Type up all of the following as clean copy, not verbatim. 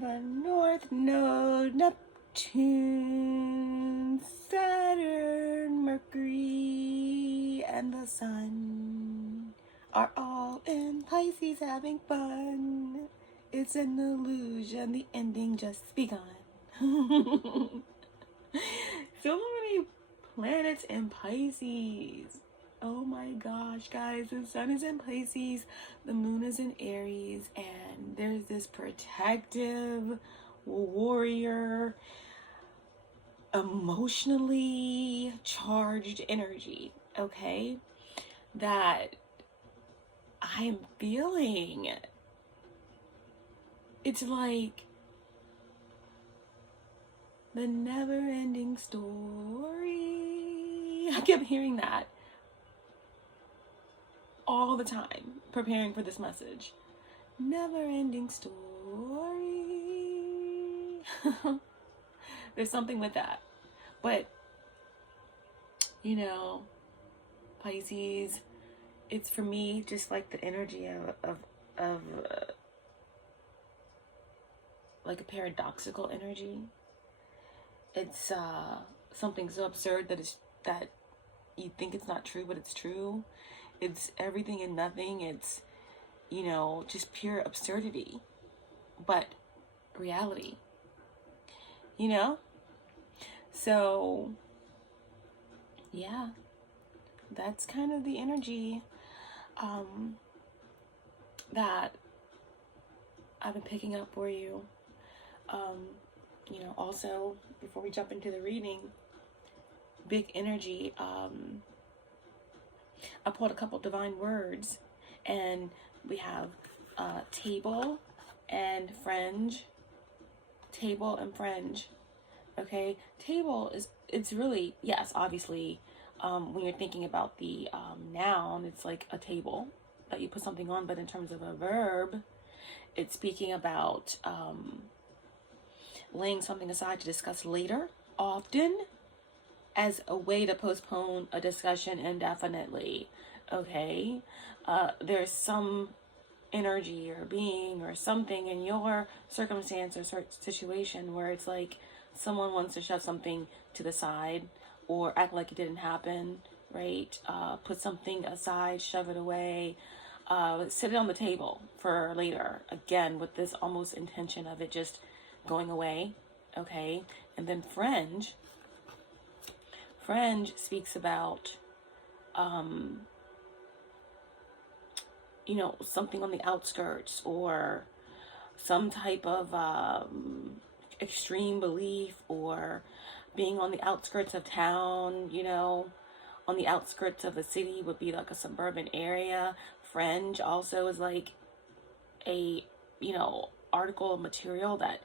the North Node, Neptune, Saturn, Mercury, and the Sun are all in Pisces having fun. It's an illusion, the ending just begun. So many planets in Pisces. Oh my gosh, guys, the sun is in Pisces, the moon is in Aries, and there's this protective, warrior, emotionally charged energy, okay, that I'm feeling. It's like the never-ending story. I kept hearing that all the time, preparing for this message. Never-ending story. There's something with that. But, you know, Pisces, it's for me just like the energy of like a paradoxical energy. It's something so absurd that you think it's not true, but it's true. It's everything and nothing. It's, you know, just pure absurdity, but reality, you know? So, yeah, that's kind of the energy that I've been picking up for you. You know, also, before we jump into the reading, big energy, I pulled a couple divine words, and we have table and fringe. Table and fringe. Okay, table is, it's really, yes, obviously, when you're thinking about the noun, it's like a table that you put something on, but in terms of a verb, it's speaking about laying something aside to discuss later, often as a way to postpone a discussion indefinitely. Okay, there's some energy or being or something in your circumstance or situation where it's like someone wants to shove something to the side or act like it didn't happen, right? Put something aside, shove it away, sit it on the table for later, again with this almost intention of it just going away. Okay, and then fringe speaks about you know, something on the outskirts or some type of extreme belief, or being on the outskirts of town, you know, on the outskirts of a city would be like a suburban area. Fringe also is like a, you know, article of material that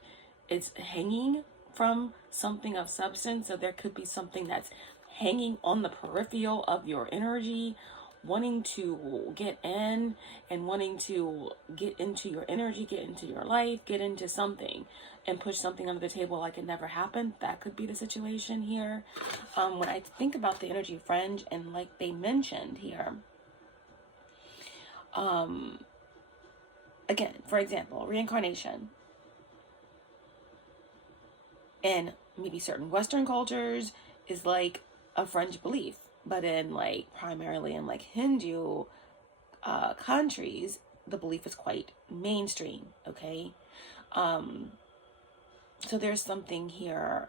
is hanging from something of substance. So there could be something that's hanging on the peripheral of your energy, wanting to get in and wanting to get into your energy, get into your life, get into something and push something under the table like it never happened. That could be the situation here. When I think about the energy of fringe, and like they mentioned here, again, for example, reincarnation. In maybe certain Western cultures is like a fringe belief, but in like primarily in like Hindu countries, the belief is quite mainstream. Okay, so there's something here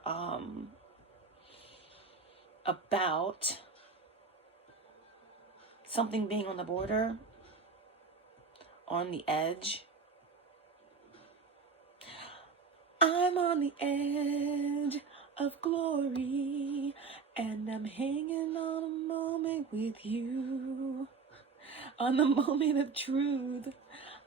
about something being on the border, on the edge. I'm on the edge of glory, and I'm hanging on a moment with you, on the moment of truth.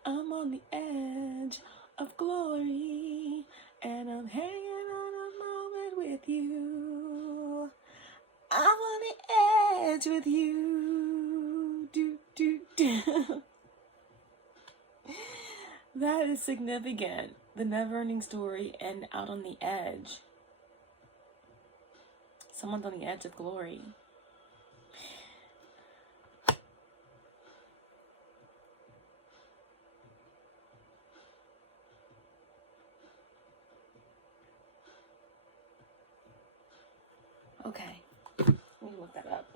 I'm on the edge of glory, and I'm hanging on a moment with you. I'm on the edge with you. Do, do, do. That is significant. The never-ending story and out on the edge. Someone's on the edge of glory. Okay. Let me look that up.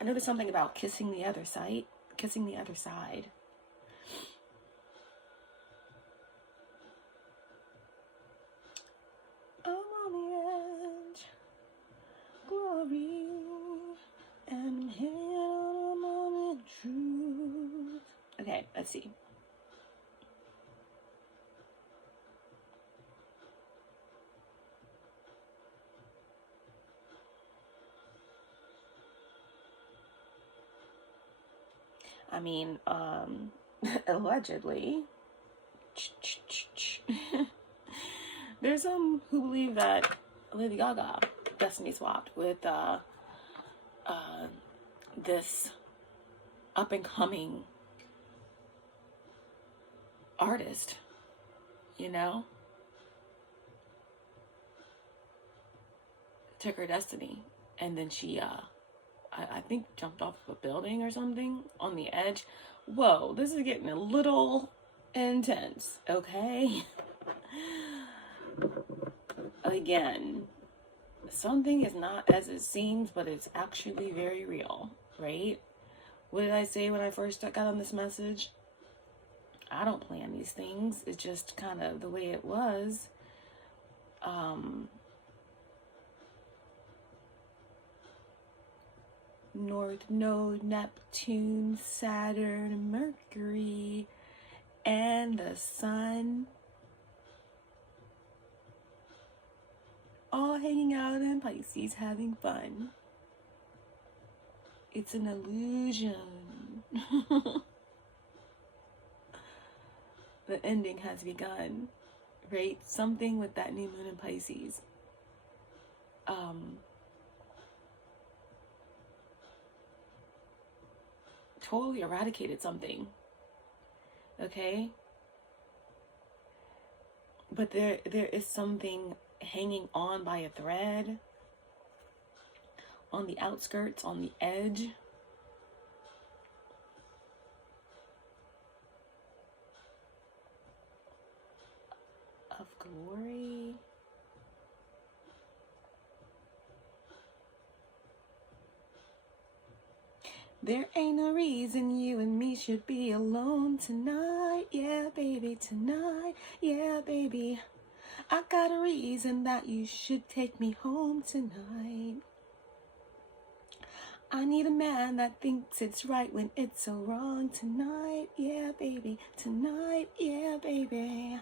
I know there's something about kissing the other side. Kissing the other side. I'm on the edge. Glory. And I'm here on a moment of truth. Okay, let's see. I mean, allegedly, there's some who believe that Lady Gaga destiny swapped with this up and coming artist, you know, took her destiny, and then she I think jumped off of a building or something on the edge. Whoa, this is getting a little intense, okay? Again, something is not as it seems, but it's actually very real, right? What did I say when I first got on this message? I don't plan these things. It's just kind of the way it was. North Node, Neptune, Saturn, Mercury, and the Sun all hanging out in Pisces having fun. It's an illusion. The ending has begun, right? Something with that new moon in Pisces. Totally eradicated something, okay? But there is something hanging on by a thread, on the outskirts, on the edge. Of glory. There ain't no reason you and me should be alone tonight. Yeah, baby, tonight. Yeah, baby. I got a reason that you should take me home tonight. I need a man that thinks it's right when it's so wrong tonight. Yeah, baby, tonight. Yeah, baby.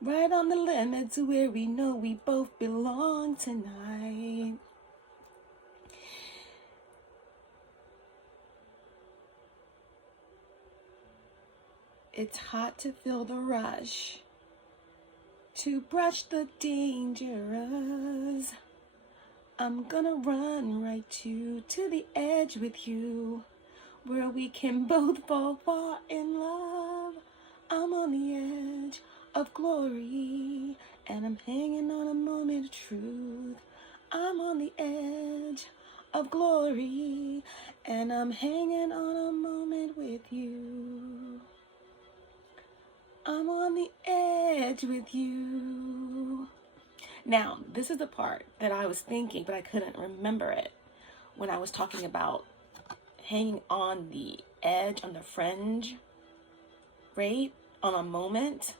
Right on the limit to where we know we both belong tonight. It's hot to feel the rush, to brush the dangerous. I'm gonna run right to the edge with you, where we can both fall in love. I'm on the edge of glory, and I'm hanging on a moment of truth. I'm on the edge of glory, and I'm hanging on a moment with you. I'm on the edge with you. Now, this is the part that I was thinking, but I couldn't remember it when I was talking about hanging on the edge, on the fringe, right? On a moment.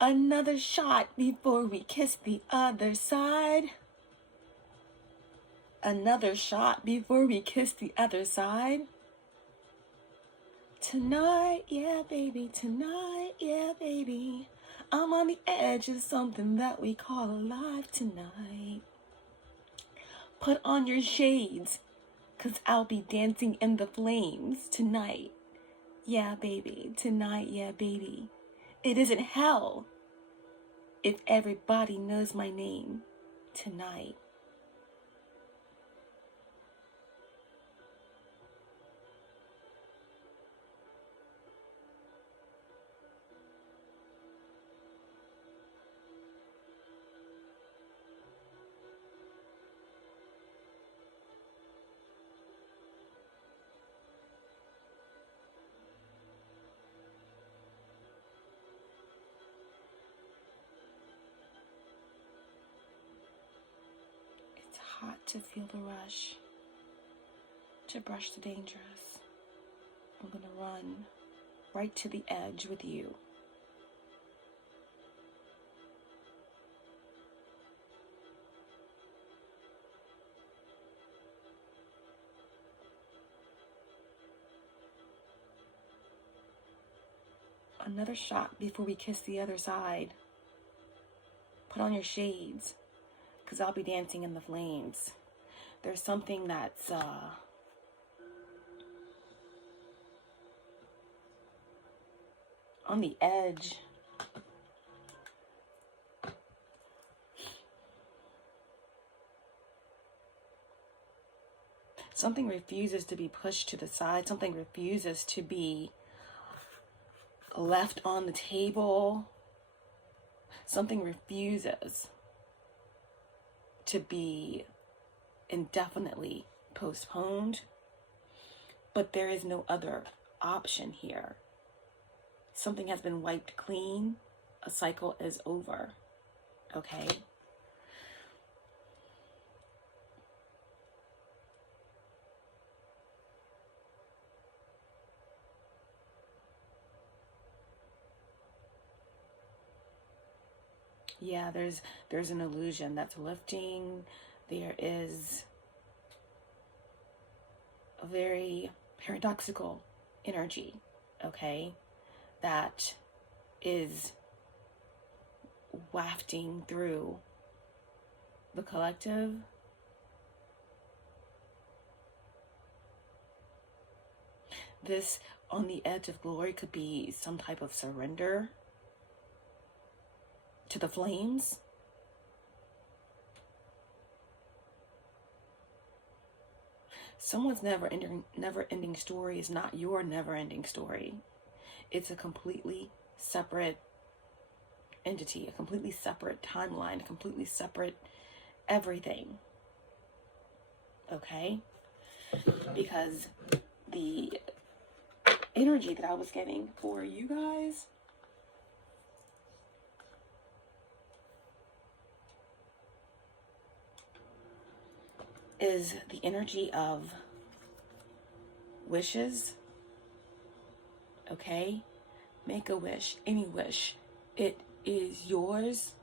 Another shot before we kiss the other side. Another shot before we kiss the other side. Tonight, yeah, baby, tonight, yeah, baby. I'm on the edge of something that we call alive tonight. Put on your shades, 'cause I'll be dancing in the flames tonight. Yeah, baby, tonight, yeah, baby. It isn't hell if everybody knows my name tonight. hot to feel the rush, to brush the dangerous. I'm going to run right to the edge with you. Another shot before we kiss the other side. Put on your shades, because I'll be dancing in the flames. There's something that's on the edge. Something refuses to be pushed to the side. Something refuses to be left on the table. Something refuses to be indefinitely postponed. But there is no other option here. Something has been wiped clean. A cycle is over. Okay? Yeah, there's an illusion that's lifting. There is a very paradoxical energy, okay, that is wafting through the collective. This on the edge of glory could be some type of surrender to the flames. Someone's never-ending story is not your never-ending story. It's a completely separate entity, a completely separate timeline, a completely separate everything. Okay? Because the energy that I was getting for you guys is the energy of wishes. Okay? Make a wish, any wish. It is yours.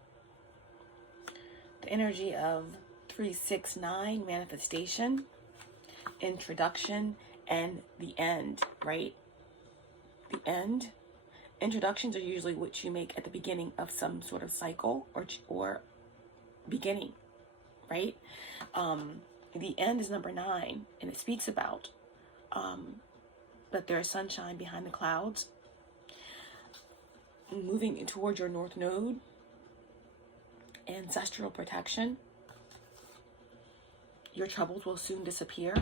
The energy of 369, manifestation, introduction, and the end, right? The end. Introductions are usually what you make at the beginning of some sort of cycle or beginning, right? The end is number 9, and it speaks about that there is sunshine behind the clouds, moving toward your north node, ancestral protection. Your troubles will soon disappear,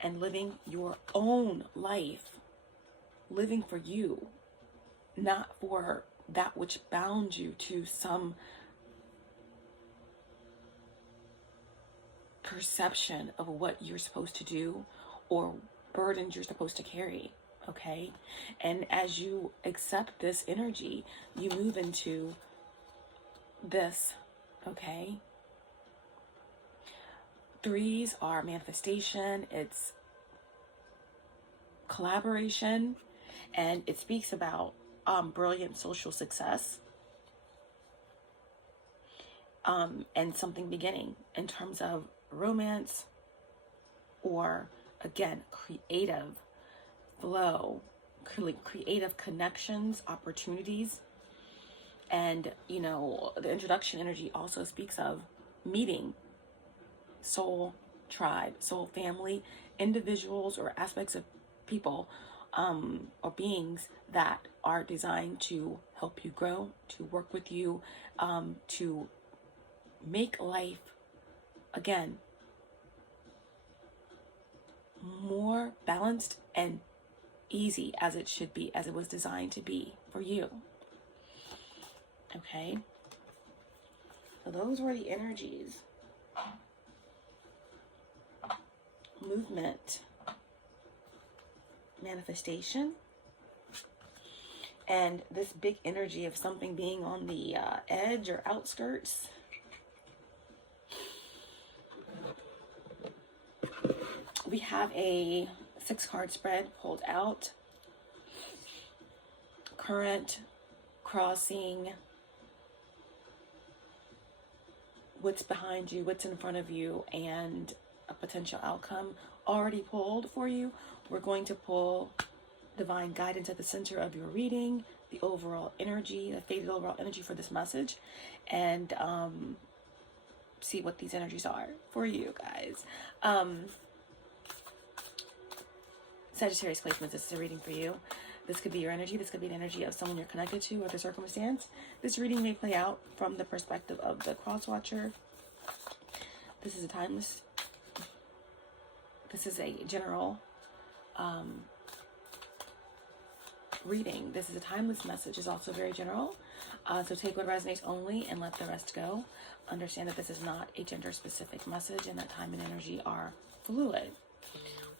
and living your own life, living for you, not for that which bound you to some perception of what you're supposed to do or burdens you're supposed to carry. Okay? And as you accept this energy, you move into this. Okay? 3s are manifestation, it's collaboration, and it speaks about brilliant social success, and something beginning in terms of romance or, again, creative flow, creative connections, opportunities. And, you know, the introduction energy also speaks of meeting soul tribe, soul family, individuals or aspects of people or beings that are designed to help you grow, to work with you, to make life, again, more balanced and easy as it should be, as it was designed to be for you. Okay? So those were the energies. Movement, manifestation, and this big energy of something being on the edge or outskirts. We have a 6-card spread pulled out. Current, crossing, what's behind you, what's in front of you, and a potential outcome already pulled for you. We're going to pull divine guidance at the center of your reading, the overall energy, the faded overall energy for this message, and see what these energies are for you guys. Sagittarius placements, this is a reading for you. This could be your energy. This could be the energy of someone you're connected to or the circumstance. This reading may play out from the perspective of the cross watcher. This is a timeless, this is a general reading. This is a timeless message. It's also very general. So take what resonates only and let the rest go. Understand that this is not a gender-specific message and that time and energy are fluid.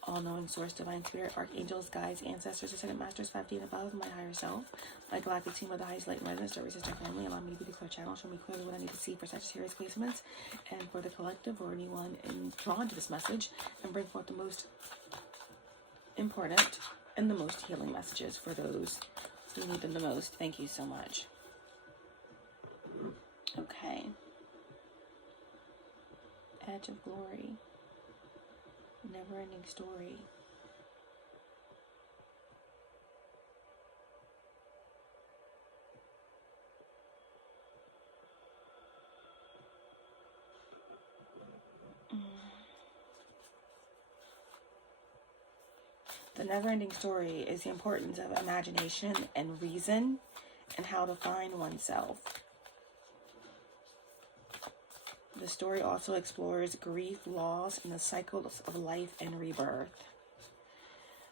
All-knowing source, divine spirit, archangels, guides, ancestors, ascended masters, 5D and above, my higher self, my galactic team of the highest light and resonance, story sister family, allow me to be the clear channel, show me clearly what I need to see for Sagittarius placements and for the collective or anyone drawn to this message, and bring forth the most important and the most healing messages for those who need them the most. Thank you so much. Okay. Edge of glory. Never-ending story. The never-ending story is the importance of imagination and reason and how to find oneself. The story also explores grief, loss, and the cycles of life and rebirth.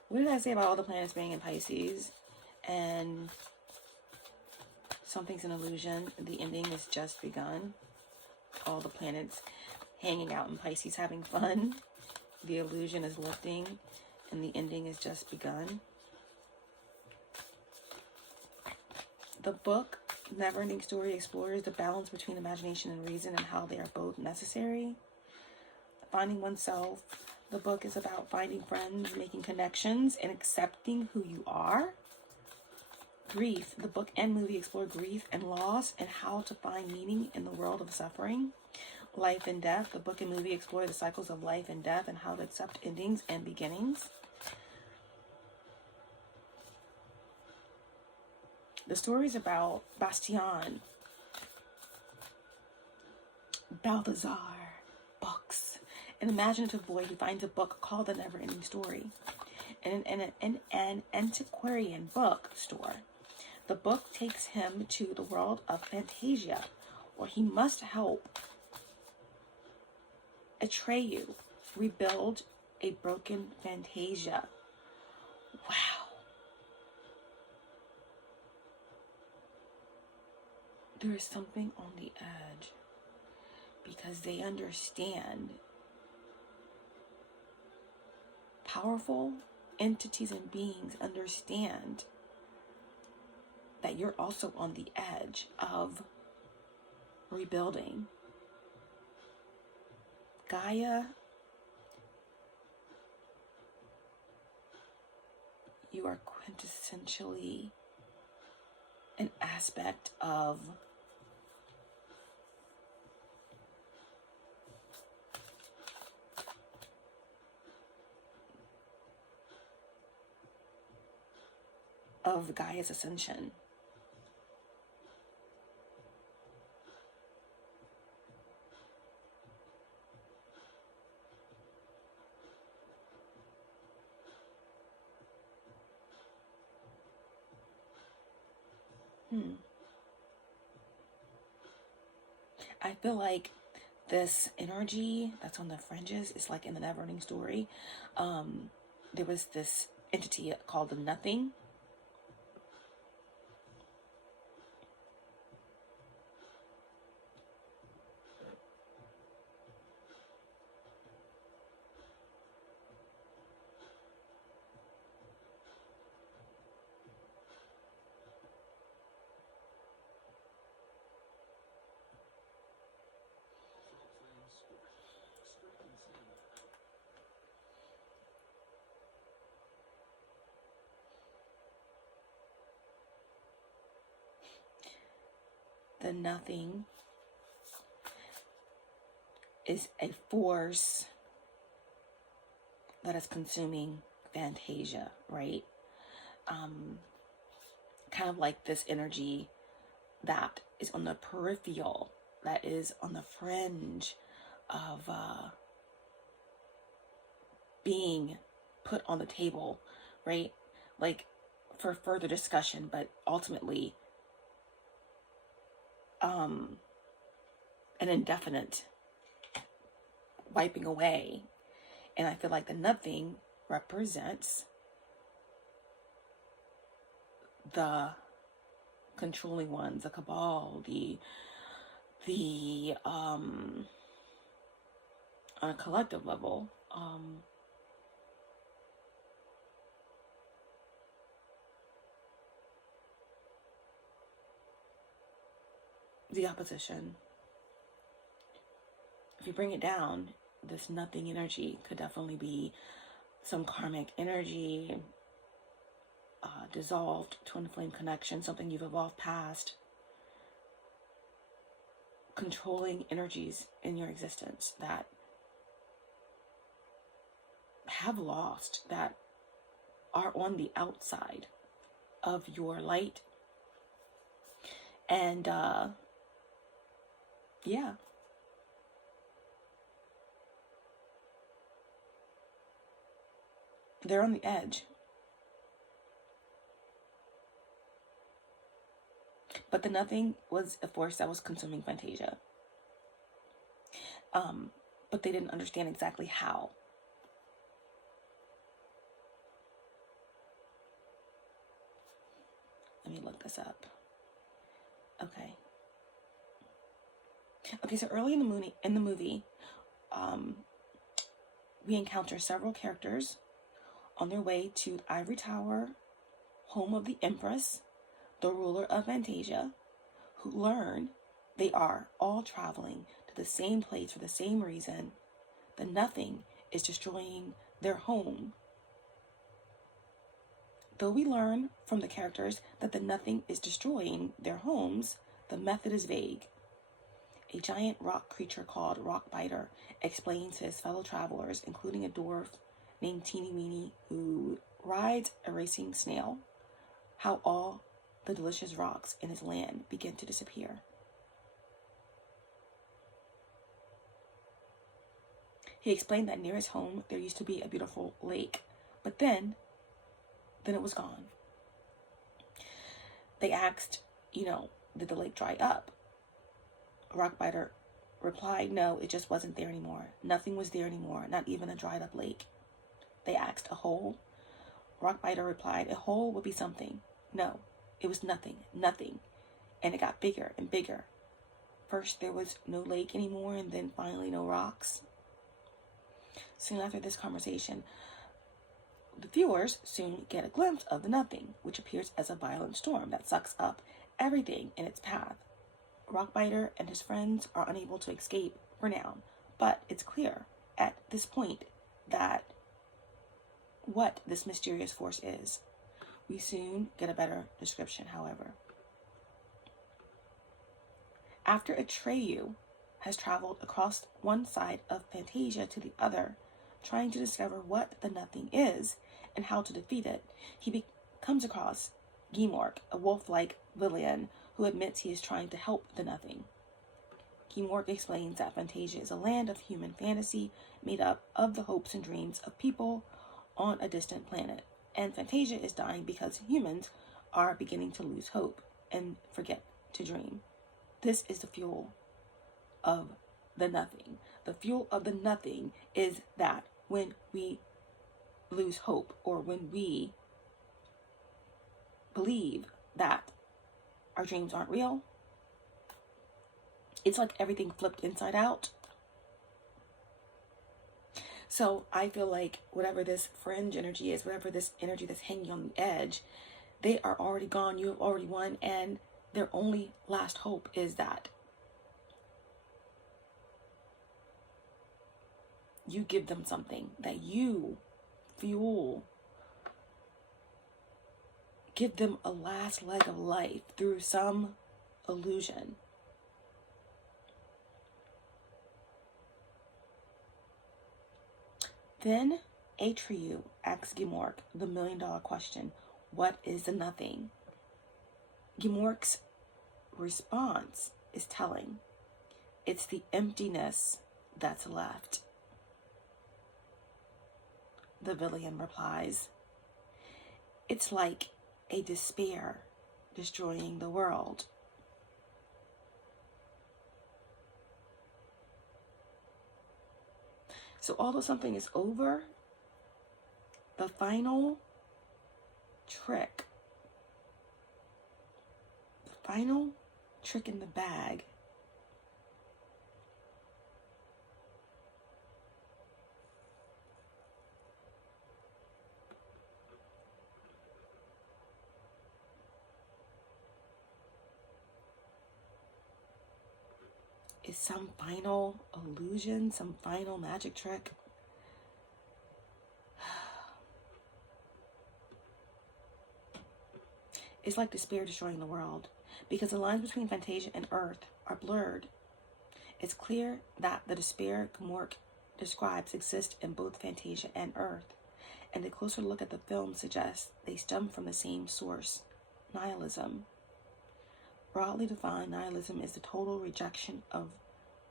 What did I say about all the planets being in Pisces? And something's an illusion. The ending is just begun. All the planets hanging out in Pisces having fun. The illusion is lifting, and the ending is just begun. The book Never-ending Story explores the balance between imagination and reason and how they are both necessary. Finding oneself. The book is about finding friends, making connections, and accepting who you are. Grief. The book and movie explore grief and loss and how to find meaning in the world of suffering. Life and death. The book and movie explore the cycles of life and death and how to accept endings and beginnings. The story is about Bastien, Balthazar, books, an imaginative boy who finds a book called The Never-ending Story in an antiquarian bookstore. The book takes him to the world of Fantasia, where he must help Atreyu rebuild a broken Fantasia. Wow. There is something on the edge because they understand. Powerful entities and beings understand that you're also on the edge of rebuilding. Gaia, you are quintessentially an aspect of Gaia's ascension. I feel like this energy that's on the fringes is like in the Never-ending Story. There was this entity called the Nothing. the nothing is a force that is consuming Fantasia, right? Kind of like this energy that is on the peripheral, that is on the fringe of being put on the table, right? Like for further discussion, but ultimately an indefinite wiping away. And I feel like the nothing represents the controlling ones, the cabal, the on a collective level, the opposition. If you bring it down, this nothing energy could definitely be some karmic energy, dissolved twin flame connection, something you've evolved past, controlling energies in your existence that have lost, that are on the outside of your light. And yeah, they're on the edge. But the nothing was a force that was consuming Fantasia. But they didn't understand exactly how. Let me look this up. Okay. Okay, so early in the movie, we encounter several characters on their way to the Ivory Tower, home of the Empress, the ruler of Fantasia, who learn they are all traveling to the same place for the same reason. The nothing is destroying their home. Though we learn from the characters that the nothing is destroying their homes, the method is vague. A giant rock creature called Rockbiter explains to his fellow travelers, including a dwarf named Teeny Weeny, who rides a racing snail, how all the delicious rocks in his land begin to disappear. He explained that near his home there used to be a beautiful lake, but then it was gone. They asked, did the lake dry up? Rockbiter replied, no, it just wasn't there anymore. Nothing was there anymore, not even a dried up lake. They asked, a hole? Rockbiter replied, a hole would be something. No, it was nothing. And it got bigger and bigger. First there was no lake anymore, and then finally no rocks. Soon after this conversation, the viewers soon get a glimpse of the nothing, which appears as a violent storm that sucks up everything in its path. Rockbiter and his friends are unable to escape for now, but it's clear at this point that what this mysterious force is. We soon get a better description, however. After Atreyu has traveled across one side of Fantasia to the other, trying to discover what the nothing is and how to defeat it, he comes across Gmork, a wolf-like villain who admits he is trying to help the nothing. Gmork explains that Fantasia is a land of human fantasy made up of the hopes and dreams of people on a distant planet, and Fantasia is dying because humans are beginning to lose hope and forget to dream. This is the fuel of the nothing. The fuel of the nothing is that when we lose hope, or when we believe that our dreams aren't real, it's like everything flipped inside out. So I feel like whatever this fringe energy is, whatever this energy that's hanging on the edge, they are already gone. You have already won, and their only last hope is that you give them something, that you fuel, give them a last leg of life through some illusion, Then Atreyu asks Gimork the million-dollar question, what is the nothing? Gimork's response is telling. It's the emptiness that's left. The villain replies, it's like a despair destroying the world. So although something is over, the final trick, in the bag is some final illusion, some final magic trick. It's like despair destroying the world, because the lines between Fantasia and Earth are blurred. It's clear that the despair Gmork describes exists in both Fantasia and Earth, and a closer look at the film suggests they stem from the same source, nihilism. Broadly defined, nihilism is the total rejection of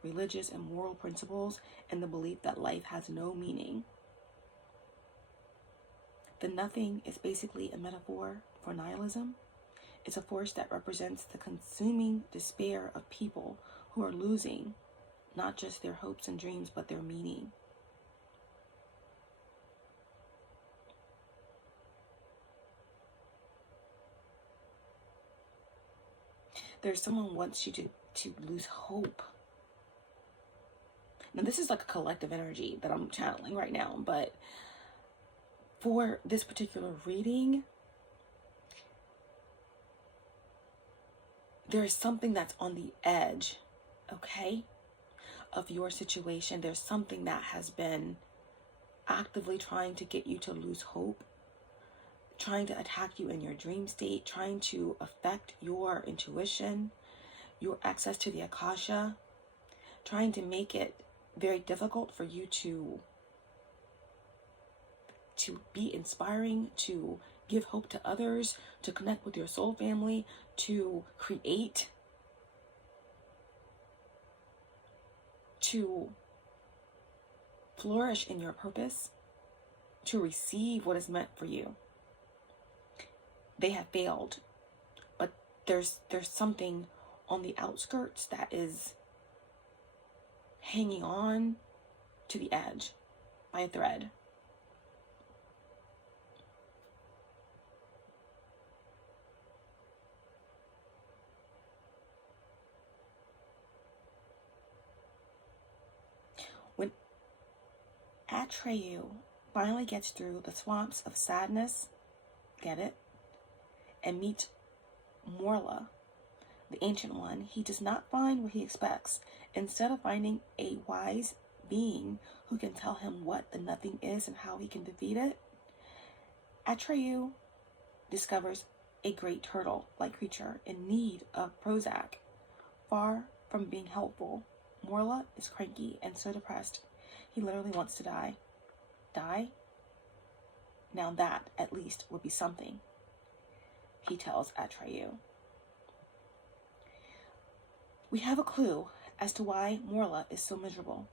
religious and moral principles and the belief that life has no meaning. The nothing is basically a metaphor for nihilism. It's a force that represents the consuming despair of people who are losing not just their hopes and dreams, but their meaning. There's someone who wants you to lose hope. Now, this is like a collective energy that I'm channeling right now, but for this particular reading, there's something that's on the edge, okay, of your situation. There's something that has been actively trying to get you to lose hope, trying to attack you in your dream state, trying to affect your intuition, your access to the Akasha, trying to make it very difficult for you to be inspiring, to give hope to others, to connect with your soul family, to create, to flourish in your purpose, to receive what is meant for you. They have failed, but there's something on the outskirts that is hanging on to the edge by a thread. When Atreyu finally gets through the swamps of sadness, get it, and meets Morla, the Ancient One, he does not find what he expects. Instead of finding a wise being who can tell him what the nothing is and how he can defeat it, Atreyu discovers a great turtle-like creature in need of Prozac. Far from being helpful, Morla is cranky and so depressed, he literally wants to die. Die? Now that, at least, would be something, he tells Atreyu. We have a clue as to why Morla is so miserable.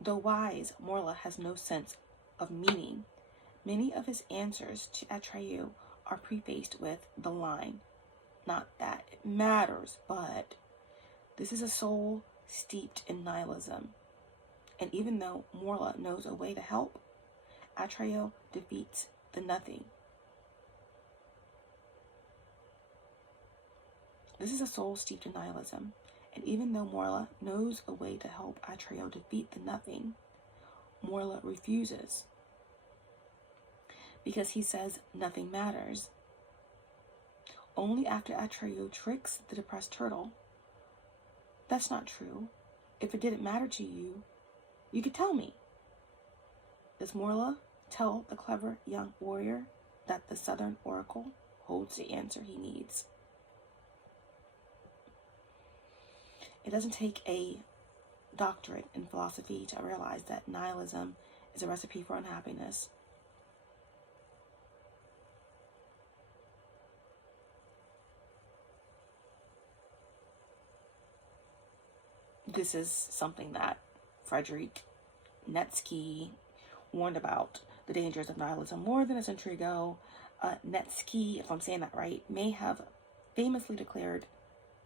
Though wise, Morla has no sense of meaning. Many of his answers to Atreyu are prefaced with the line, not that it matters, but this is a soul steeped in nihilism. And even though Morla knows a way to help, Atreyu defeats the nothing. This is a soul steeped in nihilism. And even though Morla knows a way to help Atreyu defeat the nothing, Morla refuses. Because he says nothing matters. Only after Atreyu tricks the depressed turtle. That's not true. If it didn't matter to you, you could tell me. Does Morla tell the clever young warrior that the Southern Oracle holds the answer he needs? It doesn't take a doctorate in philosophy to realize that nihilism is a recipe for unhappiness. This is something that Frederick Nietzsche warned about, the dangers of nihilism, more than a century ago. Nietzsche, if I'm saying that right, may have famously declared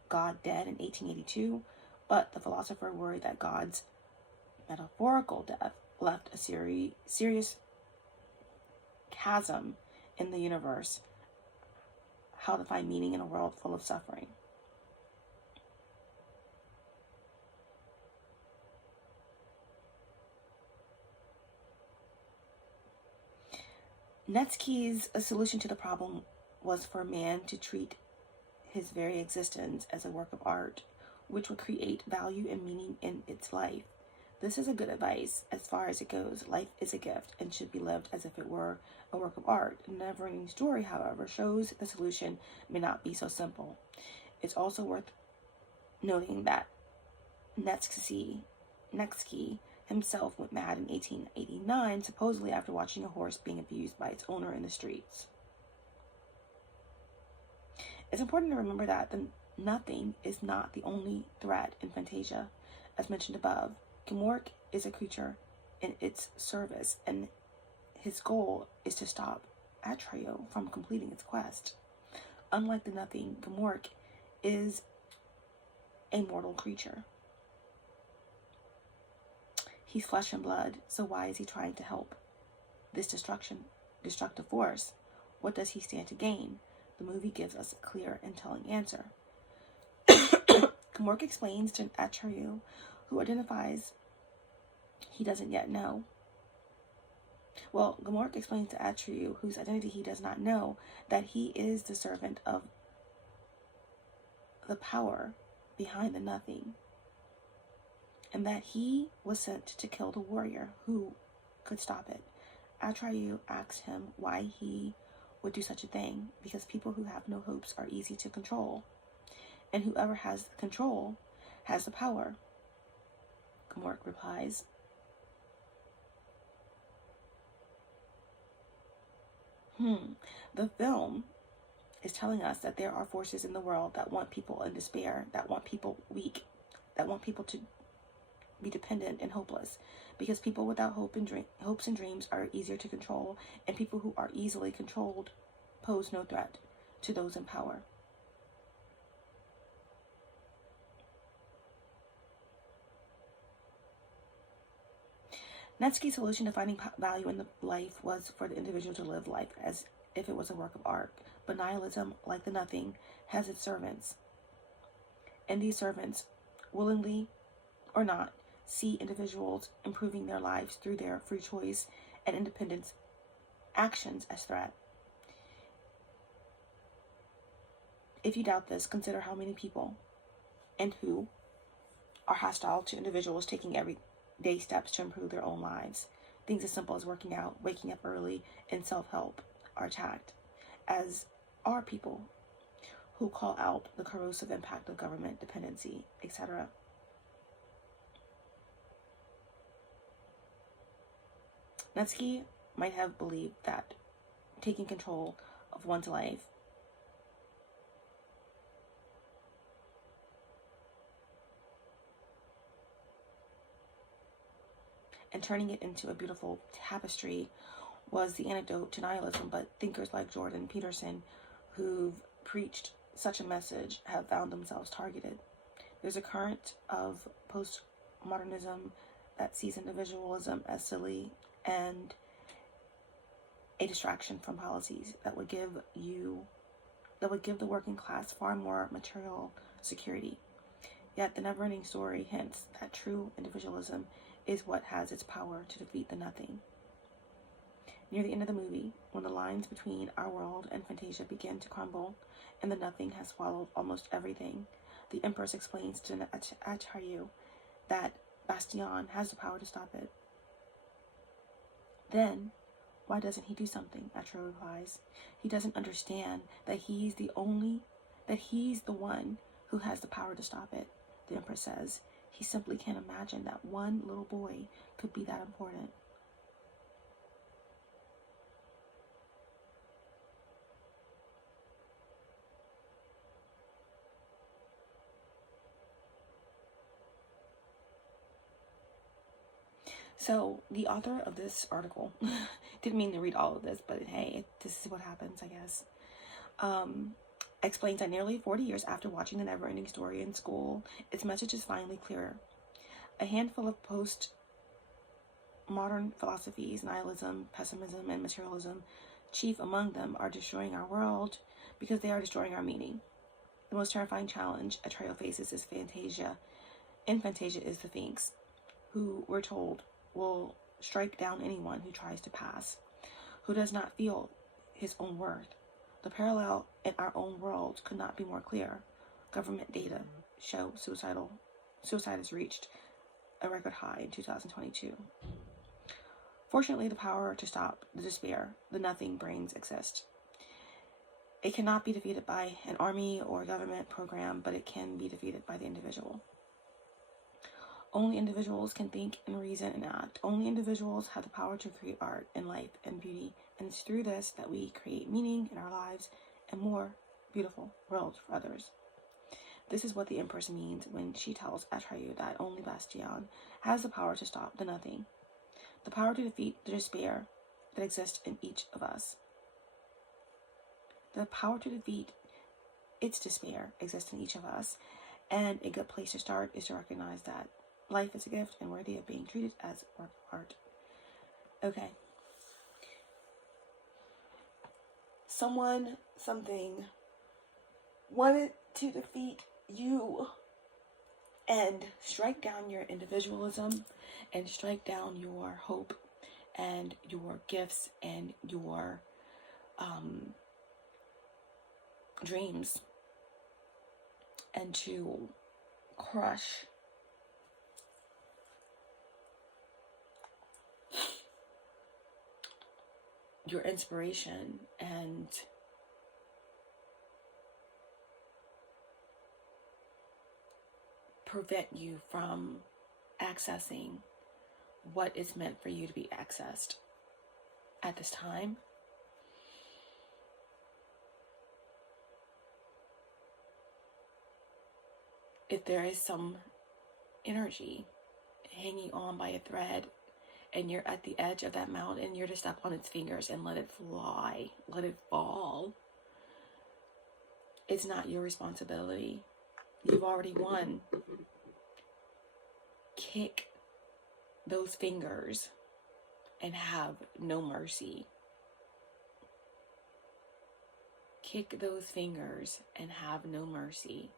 God dead in 1882, but the philosopher worried that God's metaphorical death left a serious chasm in the universe. How to find meaning in a world full of suffering. Nietzsche's solution to the problem was for man to treat his very existence as a work of art, which would create value and meaning in its life. This is a good advice as far as it goes. Life is a gift and should be lived as if it were a work of art. The never-ending story, however, shows the solution may not be so simple. It's also worth noting that Nietzsche himself went mad in 1889, supposedly after watching a horse being abused by its owner in the streets. It's important to remember that the nothing is not the only threat in Fantasia. As mentioned above, Gmork is a creature in its service, and his goal is to stop Atreyu from completing its quest. Unlike the nothing, Gmork is a mortal creature. He's flesh and blood, so why is he trying to help this destructive force? What does he stand to gain? The movie gives us a clear and telling answer. Gmork explains to Atreyu, who identifies he doesn't yet know. Gmork explains to Atreyu, whose identity he does not know, that he is the servant of the power behind the nothing, and that he was sent to kill the warrior who could stop it. Atreyu asks him why he would do such a thing, because people who have no hopes are easy to control, and whoever has the control has the power. Gmork replies, The film is telling us that there are forces in the world that want people in despair, that want people weak, that want people to be dependent and hopeless, because people without hopes and dreams are easier to control, and people who are easily controlled pose no threat to those in power. Nietzsche's solution to finding value in the life was for the individual to live life as if it was a work of art. But nihilism, like the nothing, has its servants. And these servants, willingly or not, see individuals improving their lives through their free choice and independence actions as threat. If you doubt this, consider how many people and who are hostile to individuals taking everyday steps to improve their own lives. Things as simple as working out, waking up early, and self-help are attacked, as are people who call out the corrosive impact of government dependency, etc. Nietzsche might have believed that taking control of one's life and turning it into a beautiful tapestry was the antidote to nihilism, but thinkers like Jordan Peterson, who've preached such a message, have found themselves targeted. There's a current of postmodernism that sees individualism as silly and a distraction from policies that would give the working class far more material security. Yet the never-ending story hints that true individualism is what has its power to defeat the nothing. Near the end of the movie, when the lines between our world and Fantasia begin to crumble and the nothing has swallowed almost everything, the Empress explains to Atreyu that Bastion has the power to stop it. Then, why doesn't he do something? Atreyu replies. He doesn't understand that he's the one who has the power to stop it, the Empress says. He simply can't imagine that one little boy could be that important. So the author of this article didn't mean to read all of this, but hey, this is what happens, I guess. Explains that nearly 40 years after watching The Never-Ending Story in school, its message is finally clearer. A handful of post-modern philosophies, nihilism, pessimism, and materialism, chief among them, are destroying our world because they are destroying our meaning. The most terrifying challenge a trio faces is Fantasia. In Fantasia is the Sphinx, who, we're told, will strike down anyone who tries to pass, who does not feel his own worth. The parallel in our own world could not be more clear. Government data show suicide has reached a record high in 2022. Fortunately, the power to stop the despair, the nothing brains exist. It cannot be defeated by an army or a government program, but it can be defeated by the individual. Only individuals can think and reason and act. Only individuals have the power to create art and life and beauty. And it's through this that we create meaning in our lives and more beautiful worlds for others. This is what the Empress means when she tells Atreyu that only Bastian has the power to stop the nothing. The power to defeat the despair that exists in each of us. The power to defeat its despair exists in each of us. And a good place to start is to recognize that life is a gift and worthy of being treated as a work of art. Okay. Someone, something wanted to defeat you and strike down your individualism and strike down your hope and your gifts and your dreams, and to crush your inspiration and prevent you from accessing what is meant for you to be accessed at this time. If there is some energy hanging on by a thread and you're at the edge of that mountain, you're to step on its fingers and let it fly, let it fall. It's not your responsibility. You've already won. Kick those fingers and have no mercy. Kick those fingers and have no mercy.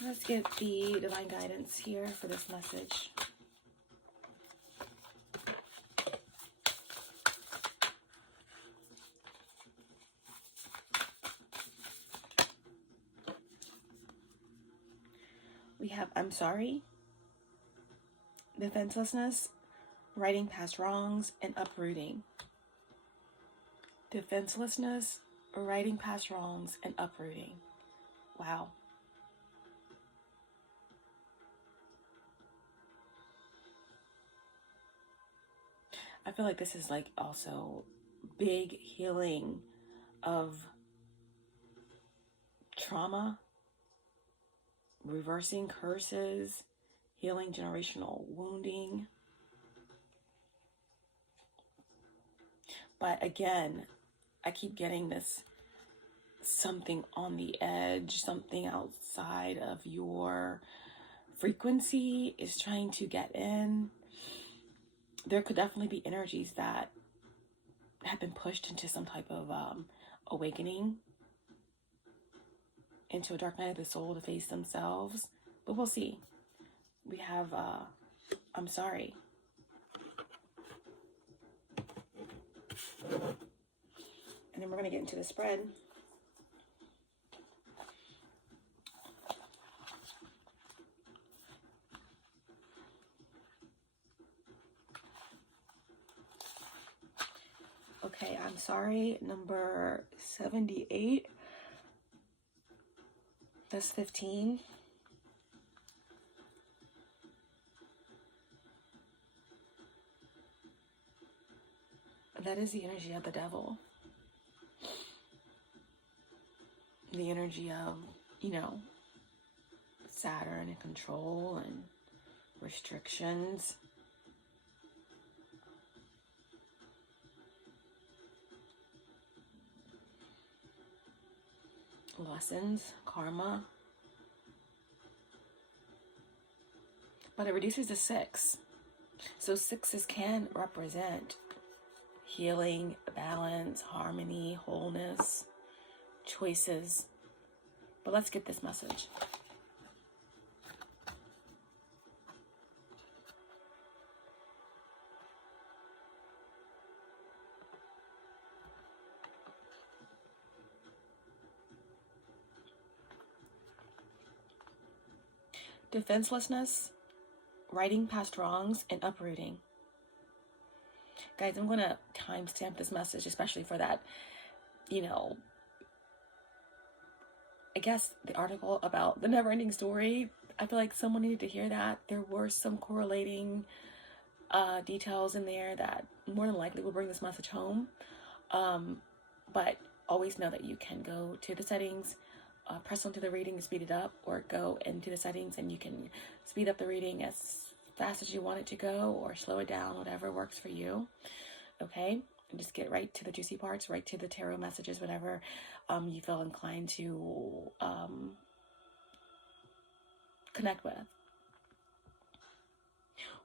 Let's get the divine guidance here for this message. We have I'm sorry, defenselessness, righting past wrongs, and uprooting. Defenselessness, righting past wrongs, and uprooting. Wow. I feel like this is like also big healing of trauma, reversing curses, healing generational wounding. But again, I keep getting this something on the edge, something outside of your frequency is trying to get in. There could definitely be energies that have been pushed into some type of awakening, into a dark night of the soul to face themselves. But we'll see. We have I'm sorry. And then we're going to get into the spread. Okay, I'm sorry, number 78. This 15. That is the energy of the devil. The energy of, Saturn and control and restrictions. Lessons, karma. But it reduces to 6. So 6s can represent healing, balance, harmony, wholeness, choices. But let's get this message. Defenselessness, righting past wrongs, and uprooting. Guys, I'm going to timestamp this message, especially for that, I guess the article about the never-ending story. I feel like someone needed to hear that. There were some correlating details in there that more than likely will bring this message home. But always know that you can go to the settings, press onto the reading and speed it up, or go into the settings and you can speed up the reading as fast as you want it to go, or slow it down, whatever works for you. Okay, and just get right to the juicy parts, right to the tarot messages, whatever you feel inclined to connect with.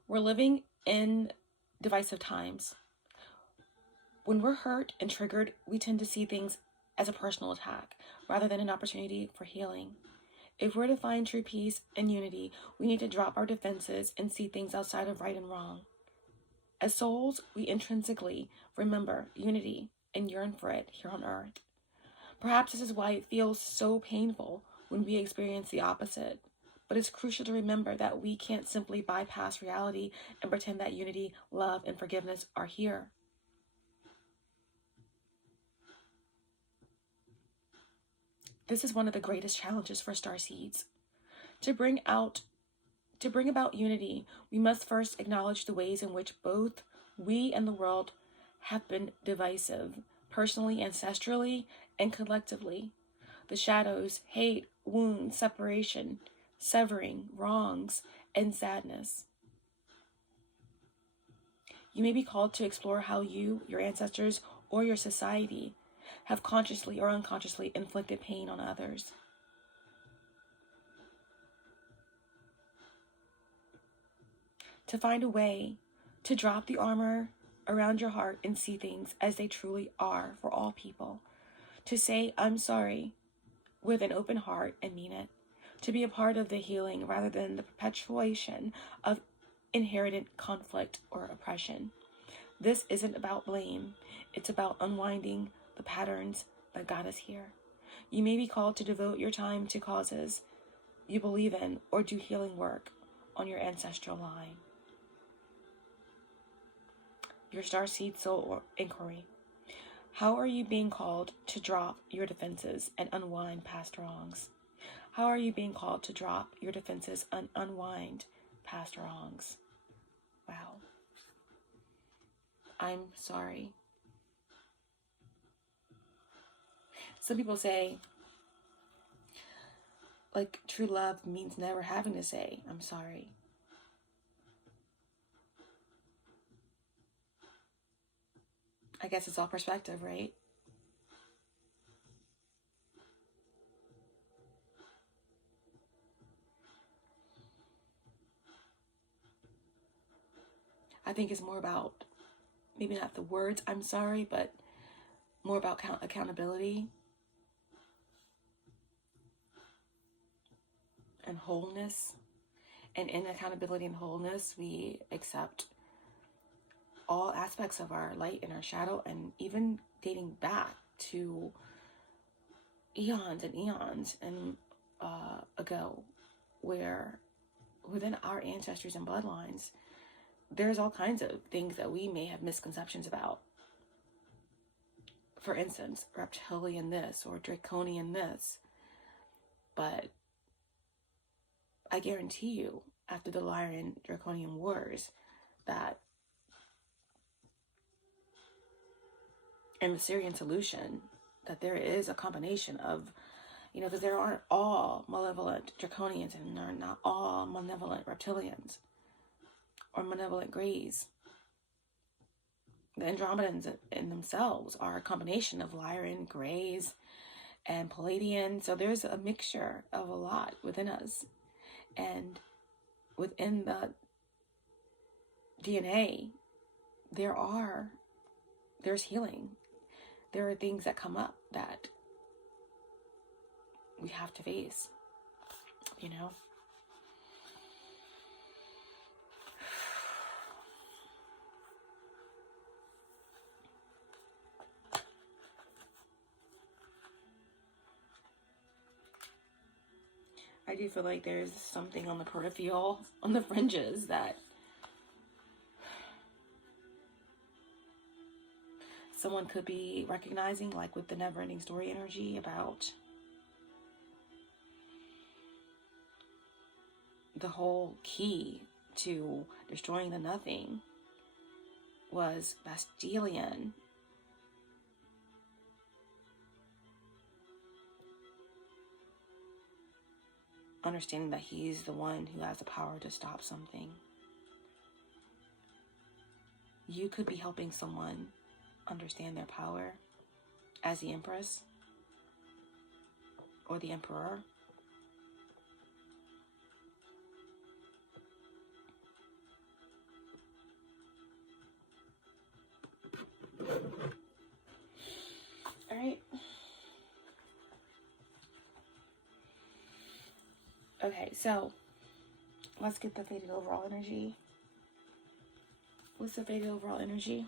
We're living in divisive times. When we're hurt and triggered, we tend to see things as a personal attack rather than an opportunity for healing. If we're to find true peace and unity, we need to drop our defenses and see things outside of right and wrong. As souls, we intrinsically remember unity and yearn for it here on earth. Perhaps this is why it feels so painful when we experience the opposite. But it's crucial to remember that we can't simply bypass reality and pretend that unity, love, and forgiveness are here. This is one of the greatest challenges for starseeds. To bring about unity, we must first acknowledge the ways in which both we and the world have been divisive, personally, ancestrally, and collectively. The shadows, hate, wounds, separation, severing, wrongs, and sadness. You may be called to explore how you, your ancestors, or your society have consciously or unconsciously inflicted pain on others. To find a way to drop the armor around your heart and see things as they truly are for all people. To say, I'm sorry, with an open heart and mean it. To be a part of the healing rather than the perpetuation of inherited conflict or oppression. This isn't about blame. It's about unwinding the patterns that got us here. You may be called to devote your time to causes you believe in or do healing work on your ancestral line. Your starseed soul inquiry. How are you being called to drop your defenses and unwind past wrongs? How are you being called to drop your defenses and unwind past wrongs? Wow. I'm sorry. Some people say, like, true love means never having to say, I'm sorry. I guess it's all perspective, right? I think it's more about, maybe not the words, I'm sorry, but more about accountability and wholeness. And in accountability and wholeness, we accept all aspects of our light and our shadow, and even dating back to eons and eons and ago, where within our ancestors and bloodlines, there's all kinds of things that we may have misconceptions about. For instance, reptilian this or draconian this. But I guarantee you, after the Lyran Draconian Wars, that in the Syrian solution, that there is a combination of, because there aren't all malevolent draconians, and they're not all malevolent reptilians or malevolent greys. The Andromedans in themselves are a combination of Lyran, greys, and Palladian. So there's a mixture of a lot within us. And within the DNA, there's healing. There are things that come up that we have to face, I do feel like there's something on the peripheral, on the fringes, that someone could be recognizing, like with the never-ending story energy, about the whole key to destroying the nothing was Bastilian. Understanding that he's the one who has the power to stop something. You could be helping someone understand their power as the Empress or the Emperor. All right. Okay, so let's get the faded overall energy. What's the faded overall energy?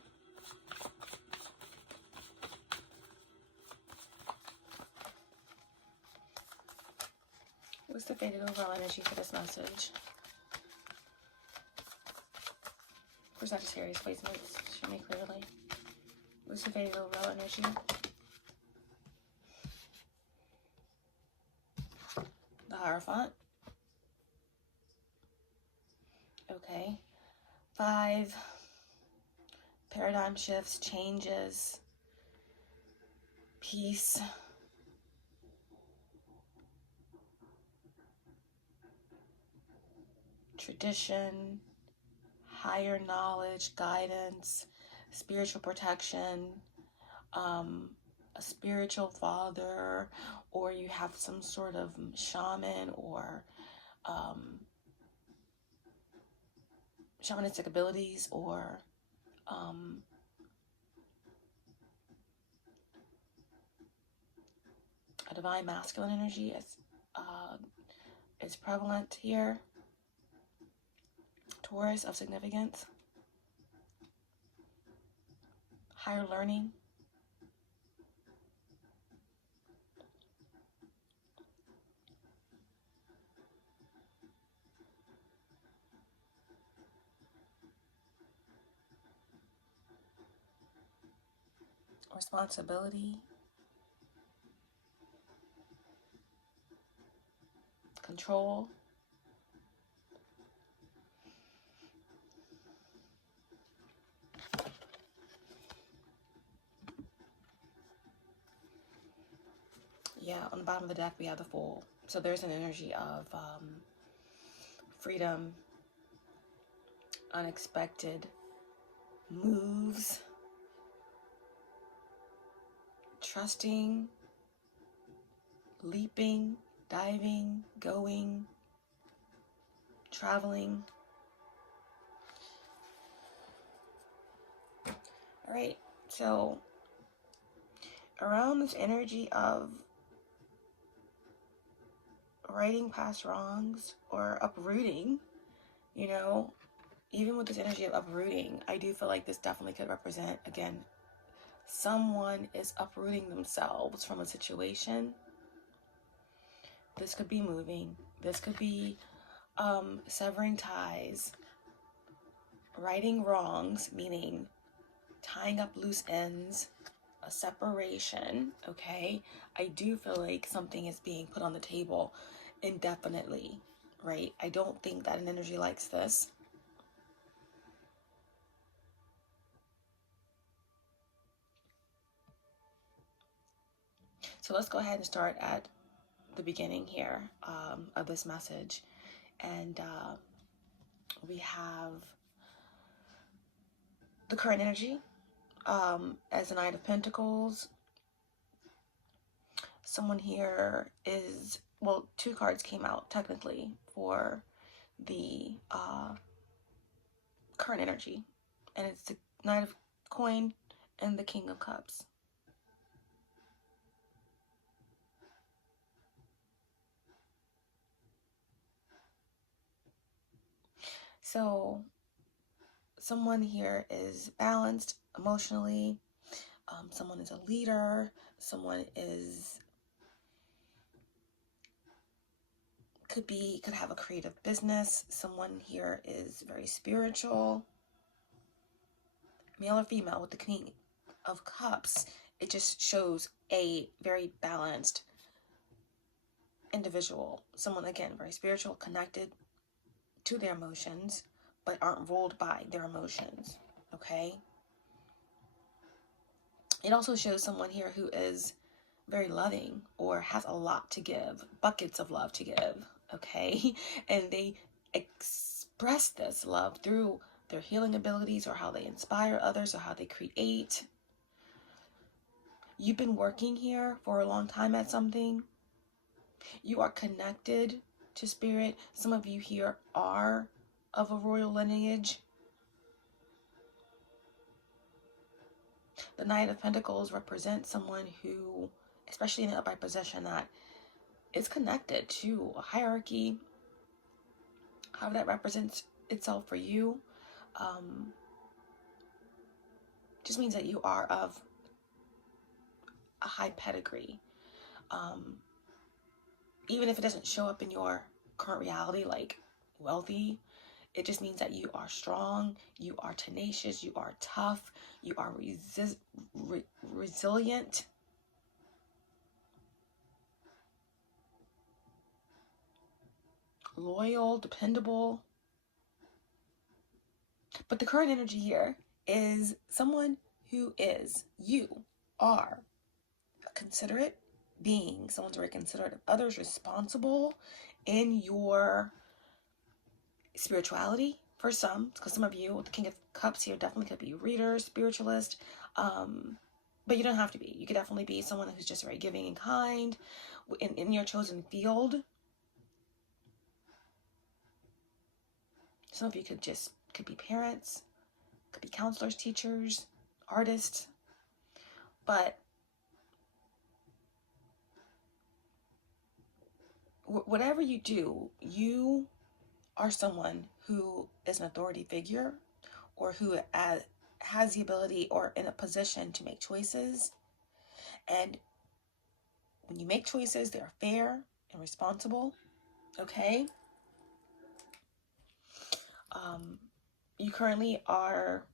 What's the faded overall energy for this message? For Sagittarius placements, show me clearly. What's the faded overall energy? The Hierophant. Okay. 5. Paradigm shifts, changes, peace. Tradition, higher knowledge, guidance, spiritual protection, a spiritual father, or you have some sort of shaman or shamanistic abilities, or a divine masculine energy is prevalent here. Taurus of significance. Higher learning. Responsibility. Control. Yeah, on the bottom of the deck we have the Fool. So there's an energy of freedom, unexpected moves, trusting, leaping, diving, going, traveling. All right, so around this energy of righting past wrongs or uprooting, even with this energy of uprooting, I do feel like this definitely could represent, again, someone is uprooting themselves from a situation. This could be moving. This could be severing ties, righting wrongs, meaning tying up loose ends a separation, okay? I do feel like something is being put on the table indefinitely, right? I don't think that an energy likes this. So let's go ahead and start at the beginning here of this message. And we have the current energy as the Knight of Pentacles. Someone here is, well, two cards came out technically for the current energy, and it's the Knight of Coin and the King of Cups. So someone here is balanced emotionally. Someone is a leader. Someone is could have a creative business. Someone here is very spiritual. Male or female with the King of Cups. It just shows a very balanced individual. Someone, again, very spiritual, connected to their emotions, but aren't ruled by their emotions, okay? It also shows someone here who is very loving or has a lot to give, buckets of love to give, okay? And they express this love through their healing abilities or how they inspire others or how they create. You've been working here for a long time at something. You are connected to spirit. Some of you here are of a royal lineage. The Knight of Pentacles represents someone who, especially in the upright position, that is connected to a hierarchy. How that represents itself for you just means that you are of a high pedigree. Even if it doesn't show up in your current reality, like wealthy, it just means that you are strong, you are tenacious, you are tough, you are resilient. Loyal, dependable. But the current energy here is someone who is, you are a considerate being. Someone's very considerate of others, responsible in your spirituality for some, because some of you with the King of Cups here definitely could be reader, spiritualist, but you don't have to be. You could definitely be someone who's just very giving and kind in your chosen field. Some of you could be parents, could be counselors, teachers, artists, but whatever you do, you are someone who is an authority figure or who has the ability or in a position to make choices. And when you make choices, they're fair and responsible, okay? You currently are,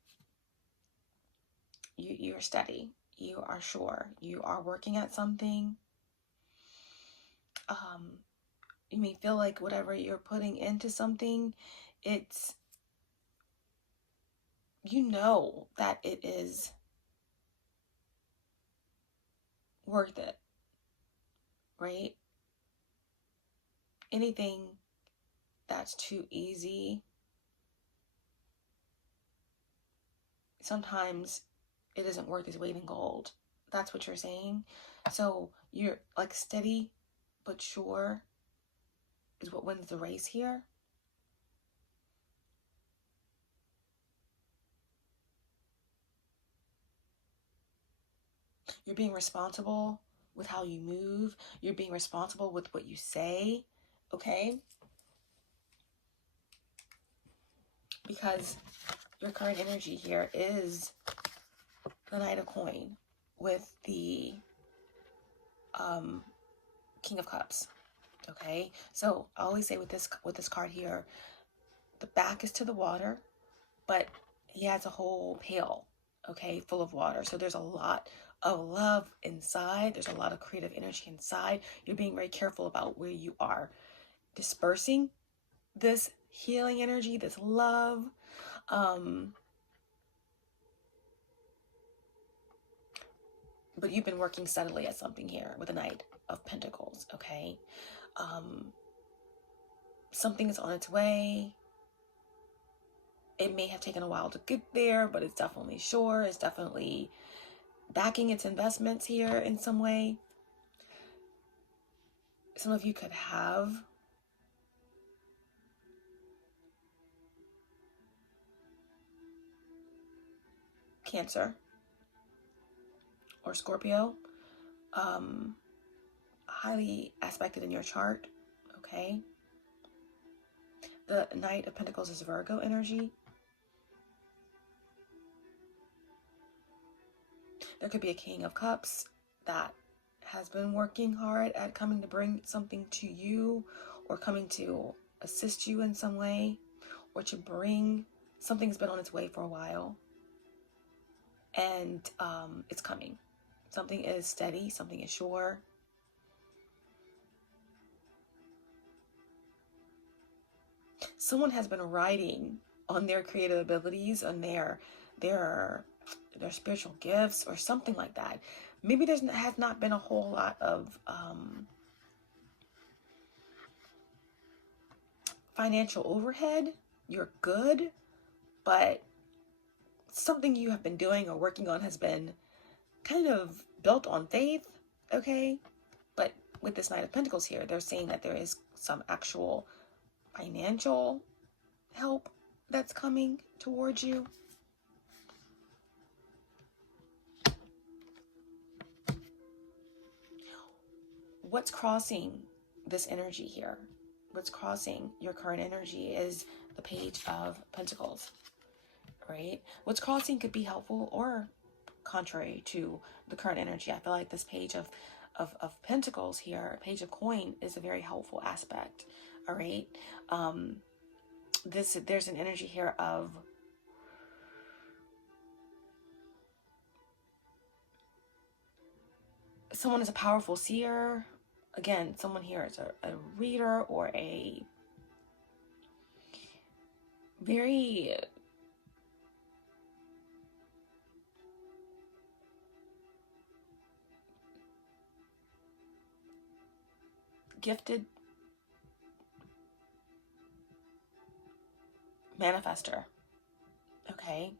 you're steady, you are sure, you are working at something. You may feel like whatever you're putting into something, it's, you know that it is worth it, right? Anything that's too easy, sometimes it isn't worth its weight in gold. That's what you're saying. So you're like steady but sure is what wins the race here. You're being responsible with how you move. You're being responsible with what you say, okay? Because your current energy here is the Knight of Coin with the King of Cups, okay? So I always say with this card here, the back is to the water, but he has a whole pail okay, full of water. So there's a lot of love inside. There's a lot of creative energy inside. You're being very careful about where you are dispersing this healing energy, this love. But you've been working steadily at something here with the Knight of Pentacles, okay? Something is on its way. It may have taken a while to get there, but it's definitely sure. It's definitely backing its investments here in some way. Some of you could have Cancer or Scorpio, highly aspected in your chart, okay? The Knight of Pentacles is Virgo energy. There could be a King of Cups that has been working hard at coming to bring something to you, or coming to assist you in some way, or to bring something's been on its way for a while, and it's coming. Something is steady, something is sure. Someone has been riding on their creative abilities, on their spiritual gifts, or something like that. Maybe there has not been a whole lot of financial overhead. You're good, but something you have been doing or working on has been kind of built on faith, okay? But with this Knight of Pentacles here, they're saying that there is some actual financial help that's coming towards you. What's crossing this energy here? What's crossing your current energy is the Page of Pentacles, right? What's crossing could be helpful or contrary to the current energy. I feel like this Page of Pentacles here, Page of Coin, is a very helpful aspect, all right? There's an energy here of someone is a powerful seer. Again, someone here is a reader or a very gifted manifester, okay?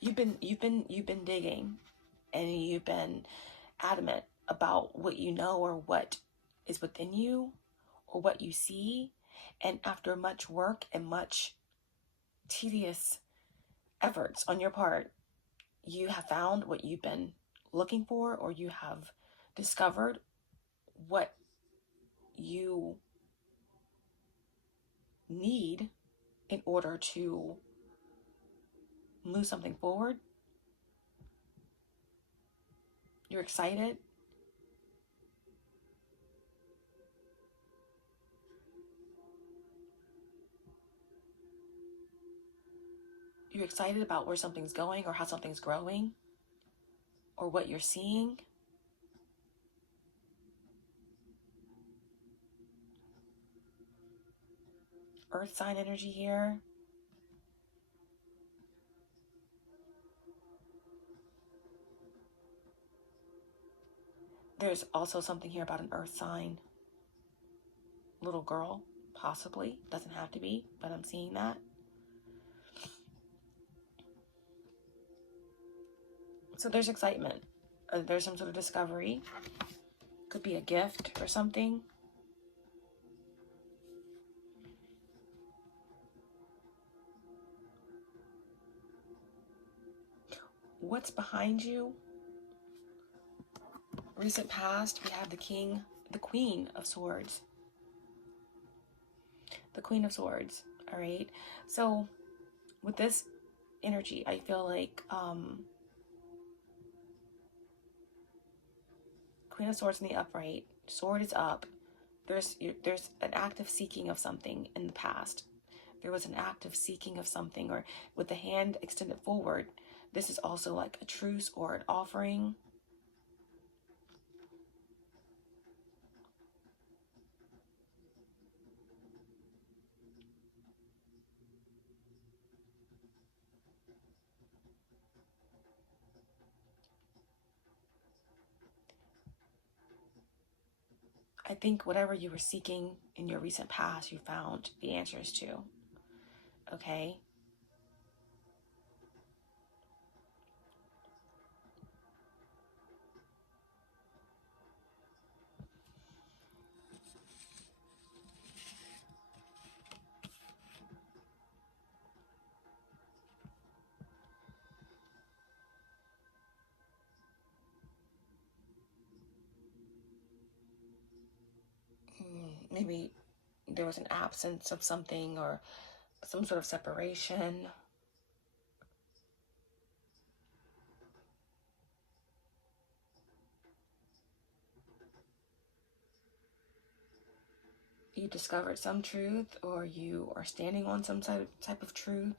You've been digging, and you've been adamant about what you know, or what is within you, or what you see. And after much work and much tedious efforts on your part, you have found what you've been looking for, or you have discovered what you need in order to move something forward. You're excited. You're excited about where something's going, or how something's growing, or what you're seeing. Earth sign energy here. There's also something here about an earth sign. Little girl, possibly. Doesn't have to be, but I'm seeing that. So there's excitement. There's some sort of discovery. Could be a gift or something. What's behind you? Recent past, we have the Queen of Swords. The Queen of Swords, all right? So with this energy, I feel like Queen of Swords in the upright, sword is up, there's an active seeking of something in the past. There was an active seeking of something, or with the hand extended forward, this is also like a truce or an offering. I think whatever you were seeking in your recent past, you found the answers to. Okay? Maybe there was an absence of something or some sort of separation. You discovered some truth, or you are standing on some type of truth.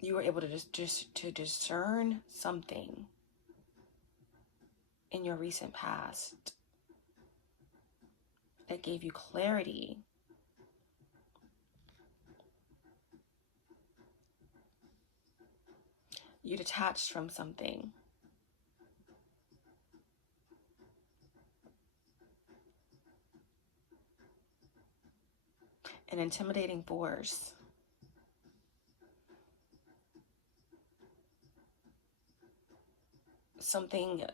You were able to just to discern something in your recent past that gave you clarity. You detached from something. An intimidating force. Something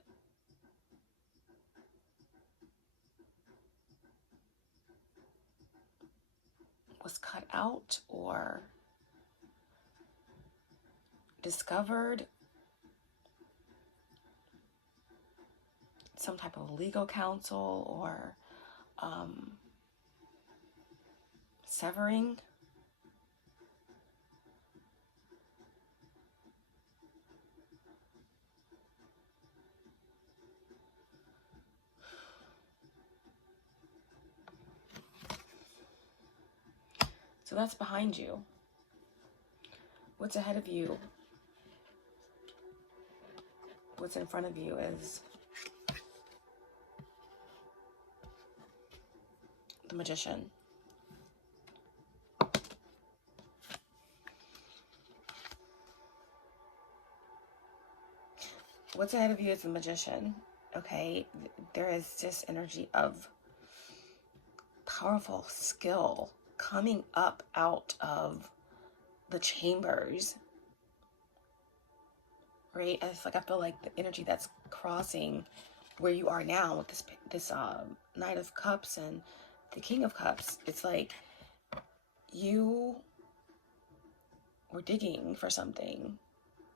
was cut out or discovered. Some type of legal counsel or severing. So that's behind you. What's ahead of you? What's in front of you is the Magician. What's ahead of you is the Magician. Okay, there is just energy of powerful skill coming up out of the chambers, right? It's like I feel like the energy that's crossing where you are now with this Knight of Cups and the King of Cups. It's like you were digging for something,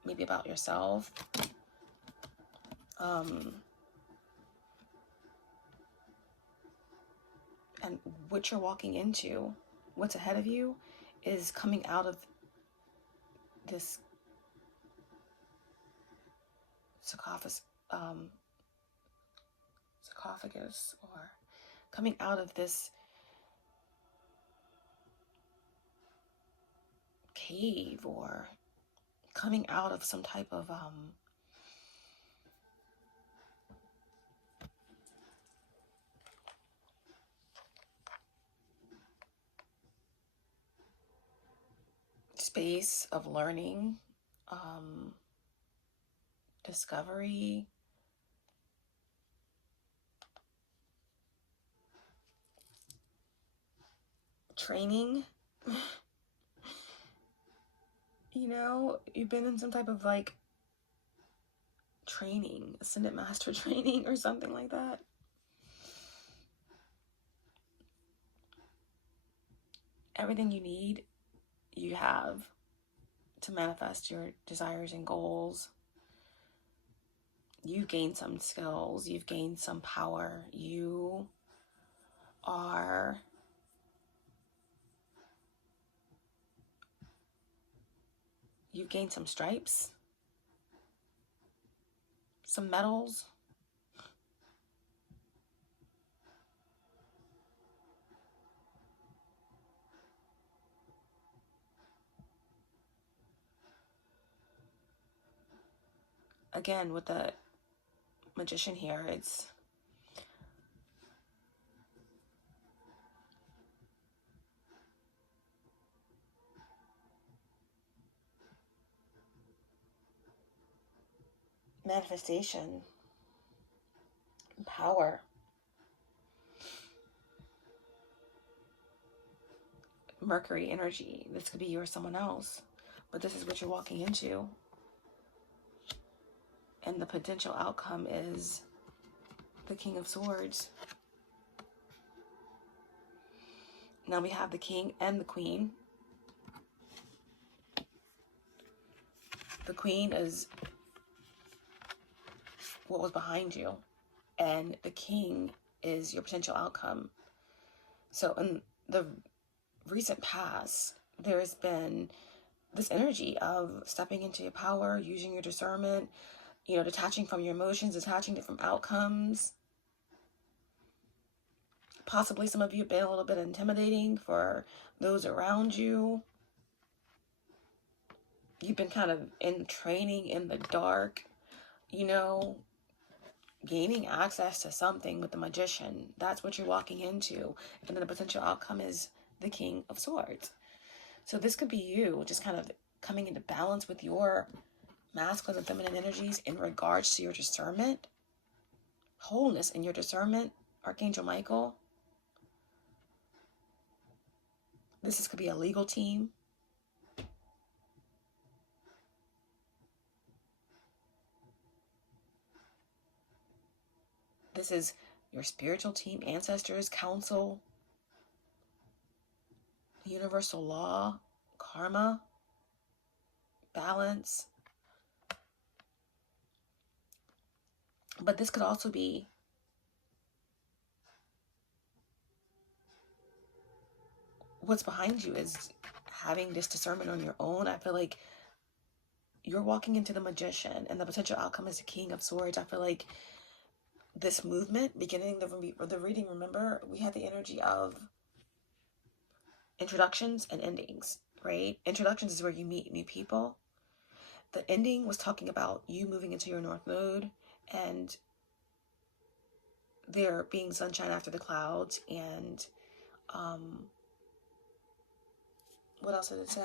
maybe about yourself. And what you're walking into, what's ahead of you, is coming out of this sarcophagus, or coming out of this cave, or coming out of some type of space of learning, discovery, training. You know, you've been in some type of like training, Ascendant Master training or something like that. Everything you need, you have to manifest your desires and goals. You've gained some skills, you've gained some power, you've gained some stripes, some medals. again, with the Magician here, it's manifestation, power, Mercury energy. This could be you or someone else, but this is what you're walking into. And the potential outcome is the King of Swords. Now we have the King and the Queen. The Queen is what was behind you, and the King is your potential outcome. So in the recent past, there has been this energy of stepping into your power, using your discernment, you know, detaching from your emotions, detaching from outcomes. Possibly some of you have been a little bit intimidating for those around you. You've been kind of in training in the dark, you know, gaining access to something with the Magician. That's what you're walking into. And then the potential outcome is the King of Swords. So this could be you just kind of coming into balance with your masculine and feminine energies in regards to your discernment, wholeness in your discernment, Archangel Michael. This could be a legal team. This is your spiritual team, ancestors, council, universal law, karma, balance. But this could also be what's behind you is having this discernment on your own. I feel like you're walking into the Magician and the potential outcome is the King of Swords. I feel like this movement, beginning the reading, remember, we had the energy of introductions and endings, right? Introductions is where you meet new people. The ending was talking about you moving into your North Node and there being sunshine after the clouds. And what else did it say?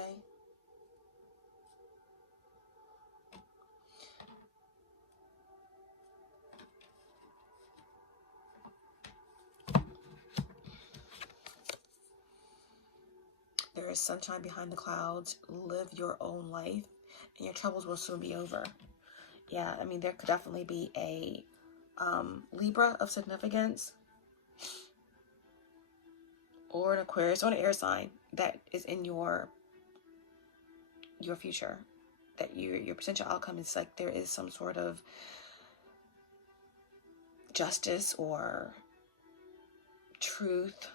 There is sunshine behind the clouds. Live your own life and your troubles will soon be over. Yeah, I mean, there could definitely be a Libra of significance or an Aquarius or an air sign that is in your future. That your potential outcome is like there is some sort of justice or truth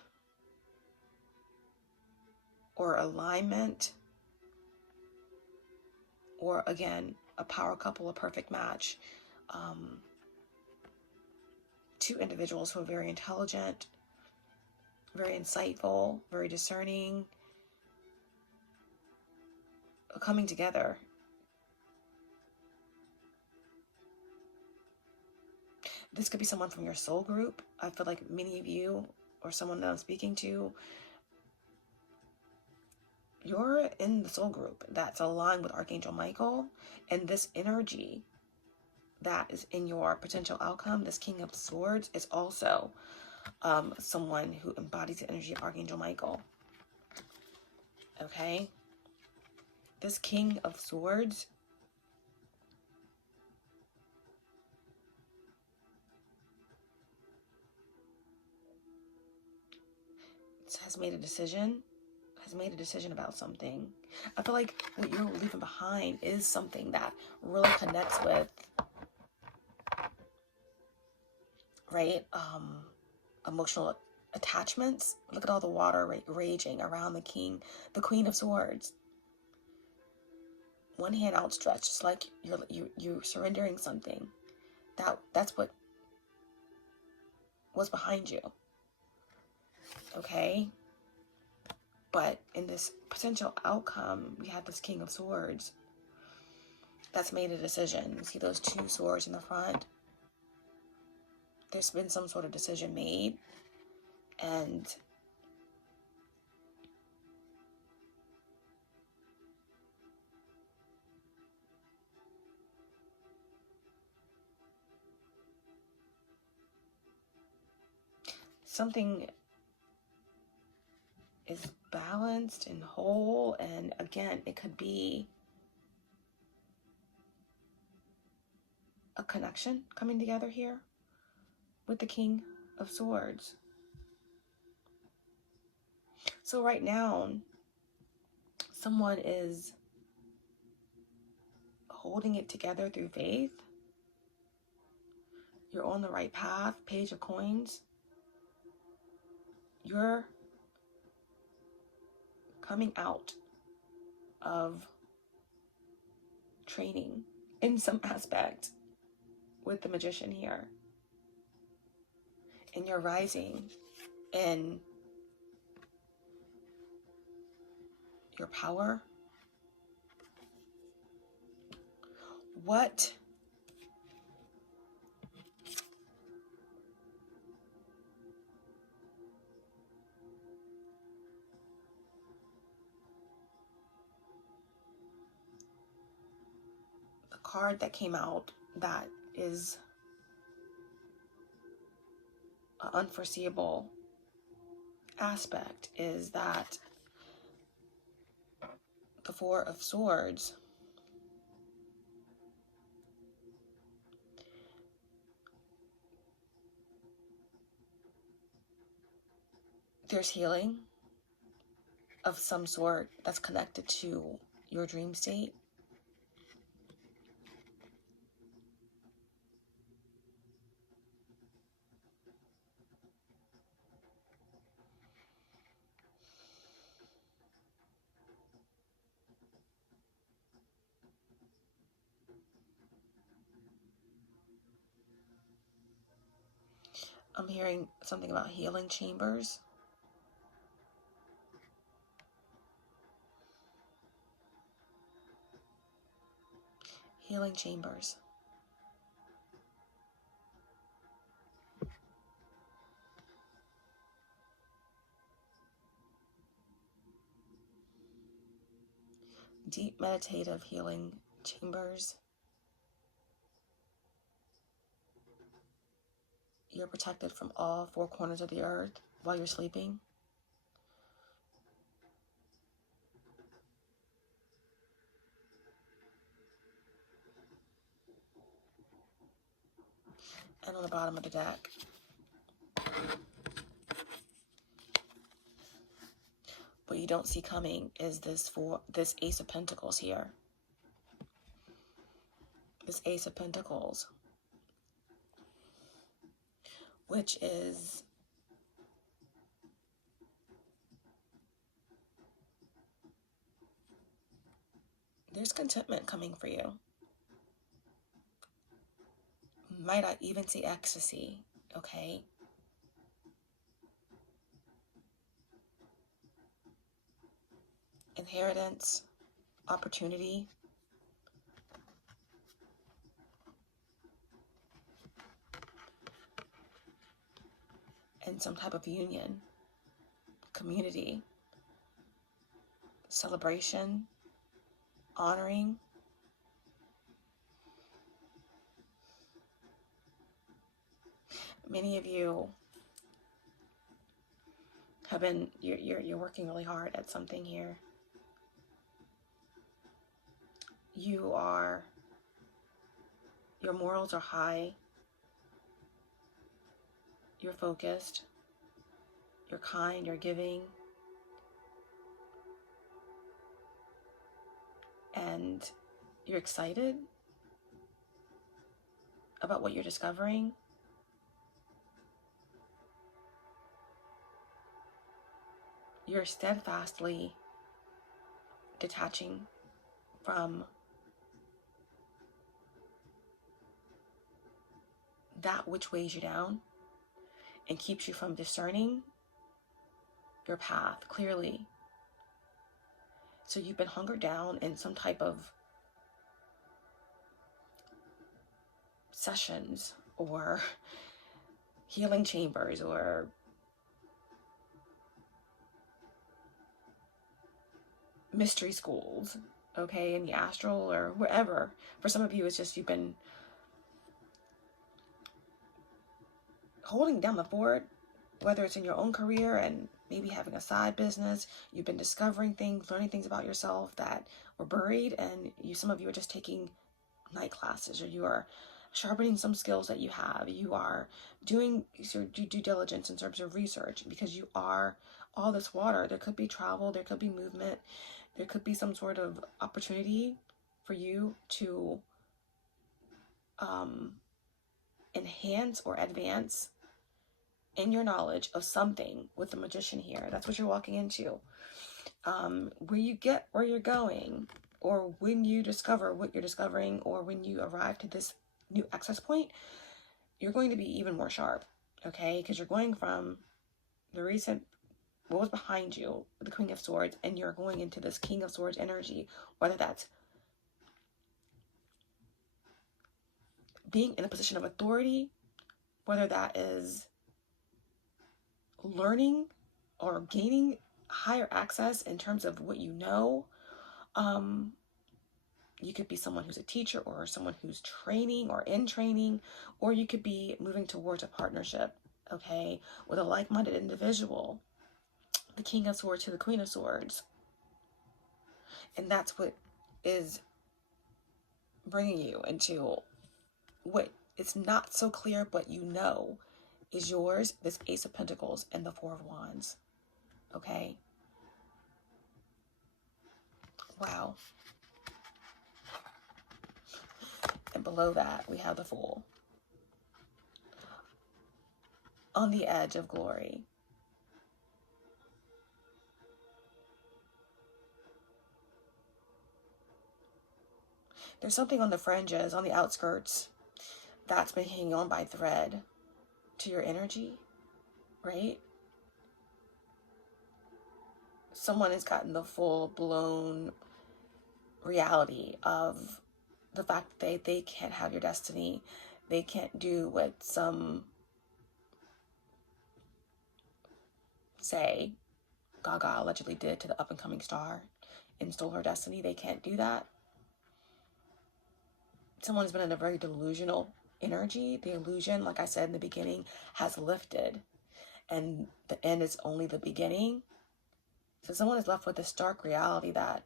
or alignment, or again, a power couple, a perfect match. Two individuals who are very intelligent, very insightful, very discerning, coming together. This could be someone from your soul group. I feel like many of you, or someone that I'm speaking to, you're in the soul group that's aligned with Archangel Michael, and this energy that is in your potential outcome, this King of Swords, is also someone who embodies the energy of Archangel Michael. Okay? This King of Swords has made a decision about something. I feel like what you're leaving behind is something that really connects with, right? Emotional attachments. Look at all the water raging around the Queen of Swords. One hand outstretched, just like you're surrendering something. That's what was behind you. Okay? But in this potential outcome, we have this King of Swords. that's made a decision. See those two swords in the front? There's been some sort of decision made, and something is balanced and whole. And again, it could be a connection coming together here with the King of Swords. So right now, someone is holding it together through faith. You're on the right path. Page of Coins. You're coming out of training in some aspect with the Magician here. And you're rising in your power. What the card that came out that is an unforeseeable aspect is that the Four of Swords there's healing of some sort that's connected to your dream state. I'm hearing something about healing chambers. Healing chambers. Deep meditative healing chambers. You're protected from all four corners of the earth while you're sleeping. And on the bottom of the deck, what you don't see coming is this Ace of Pentacles here. This Ace of Pentacles, which is there's contentment coming for you. Might I even say ecstasy, okay? Inheritance, opportunity. And some type of union, community, celebration, honoring. Many of you have been, you're working really hard at something here. Your morals are high. You're focused. You're kind, you're giving. And you're excited about what you're discovering. You're steadfastly detaching from that which weighs you down and keeps you from discerning your path clearly. So you've been hungered down in some type of sessions or healing chambers or mystery schools, okay, in the astral or wherever. For some of you, it's just you've been holding down the fort, whether it's in your own career and maybe having a side business. You've been discovering things, learning things about yourself that were buried, and some of you are just taking night classes, or you are sharpening some skills that you have. You are doing your due diligence in terms of research, because you are all this water. There could be travel, there could be movement, there could be some sort of opportunity for you to enhance or advance in your knowledge of something with the Magician here. That's what you're walking into. Where you get where you're going, or when you discover what you're discovering, or when you arrive to this new access point, you're going to be even more sharp, okay? Because you're going from the recent, what was behind you, the Queen of Swords, and you're going into this King of Swords energy, whether that's being in a position of authority, whether that is learning or gaining higher access in terms of what you know. You could be someone who's a teacher, or someone who's training or in training, or you could be moving towards a partnership, okay, with a like-minded individual, the King of Swords to the Queen of Swords. And that's what is bringing you into what it's not so clear, but you know is yours, this Ace of Pentacles and the Four of Wands, okay? Wow. And below that, we have the Fool. On the edge of glory. There's something on the fringes, on the outskirts, that's been hanging on by thread to your energy, right? Someone has gotten the full-blown reality of the fact that they can't have your destiny. They can't do what some say Gaga allegedly did to the up-and-coming star and stole her destiny. They can't do that. Someone's been in a very delusional energy. The illusion, like I said in the beginning, has lifted, and the end is only the beginning. So someone is left with this stark reality that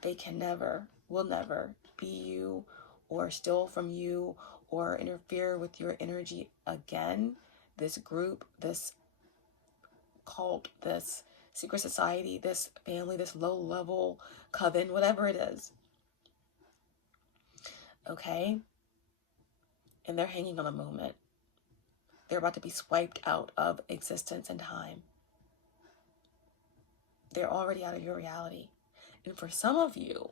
they can never, will never be you, or steal from you, or interfere with your energy again. This group, this cult, this secret society, this family, this low-level coven, whatever it is. Okay? And they're hanging on a moment. They're about to be swiped out of existence and time. They're already out of your reality. And for some of you,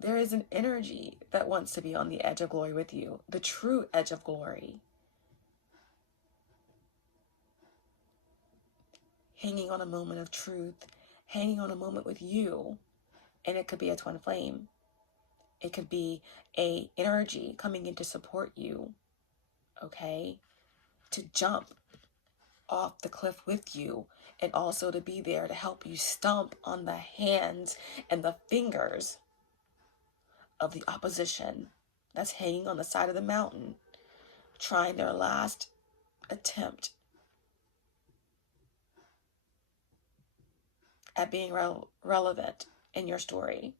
there is an energy that wants to be on the edge of glory with you, the true edge of glory. Hanging on a moment of truth, hanging on a moment with you. And it could be a twin flame. It could be a energy coming in to support you, okay? To jump off the cliff with you, and also to be there to help you stomp on the hands and the fingers of the opposition that's hanging on the side of the mountain, trying their last attempt at being relevant in your story.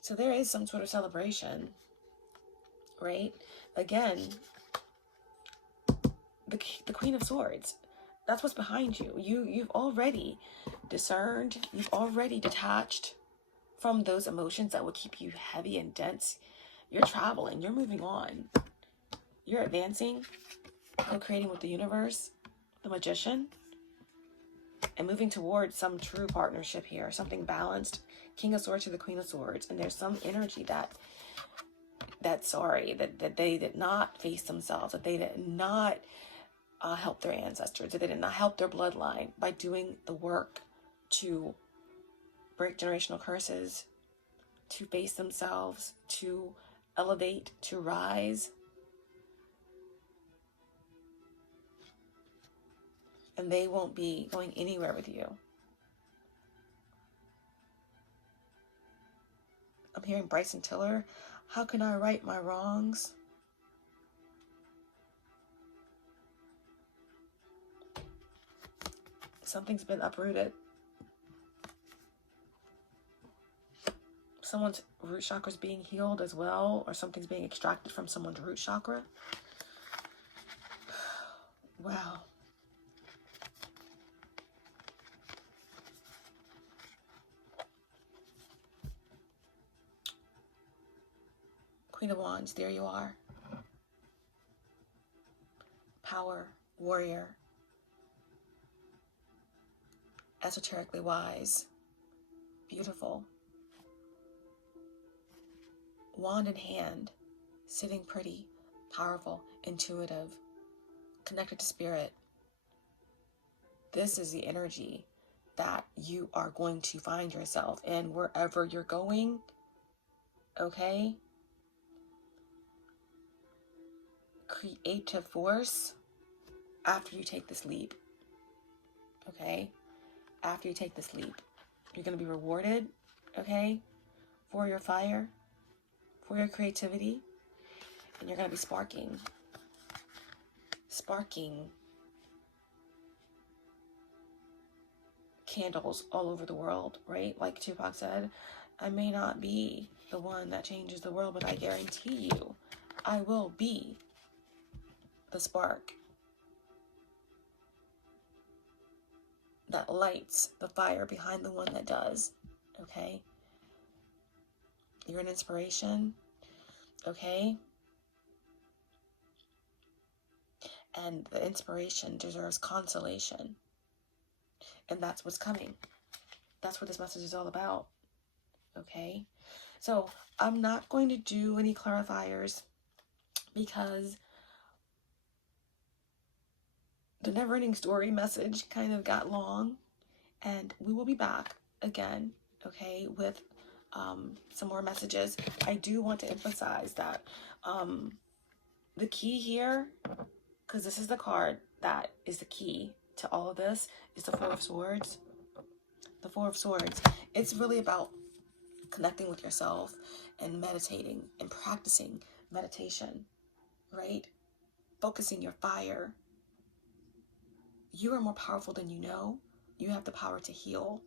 So there is some sort of celebration, right? Again, the Queen of Swords, that's what's behind you. You've already discerned, you've already detached from those emotions that would keep you heavy and dense. You're traveling, you're moving on, you're advancing, co-creating with the universe, the Magician, and moving towards some true partnership here, something balanced. King of Swords to the Queen of Swords, and there's some energy that they did not face themselves, that they did not help their ancestors, if they did not help their bloodline by doing the work to break generational curses, to face themselves, to elevate, to rise. And they won't be going anywhere with you. I'm hearing Bryson Tiller. How can I right my wrongs? Something's been uprooted. Someone's root chakra is being healed as well, or something's being extracted from someone's root chakra. Wow. Queen of Wands, there you are. Power, warrior, esoterically wise, beautiful. Wand in hand, sitting pretty, powerful, intuitive, connected to spirit. This is the energy that you are going to find yourself in wherever you're going, okay? Creative force after you take this leap, okay? After you take this leap, you're going to be rewarded, okay? For your fire, for your creativity, and you're going to be sparking candles all over the world, right? Like Tupac said, I may not be the one that changes the world, but I guarantee you, I will be the spark that lights the fire behind the one that does, okay? You're an inspiration, okay? And the inspiration deserves consolation. And that's what's coming. That's what this message is all about, okay? So I'm not going to do any clarifiers because the never-ending story message kind of got long, and we will be back again, okay, with some more messages. I do want to emphasize that the key here, because this is the card that is the key to all of this, is the Four of Swords. The Four of Swords. It's really about connecting with yourself and meditating and practicing meditation, right? Focusing your fire. You are more powerful than you know. You have the power to heal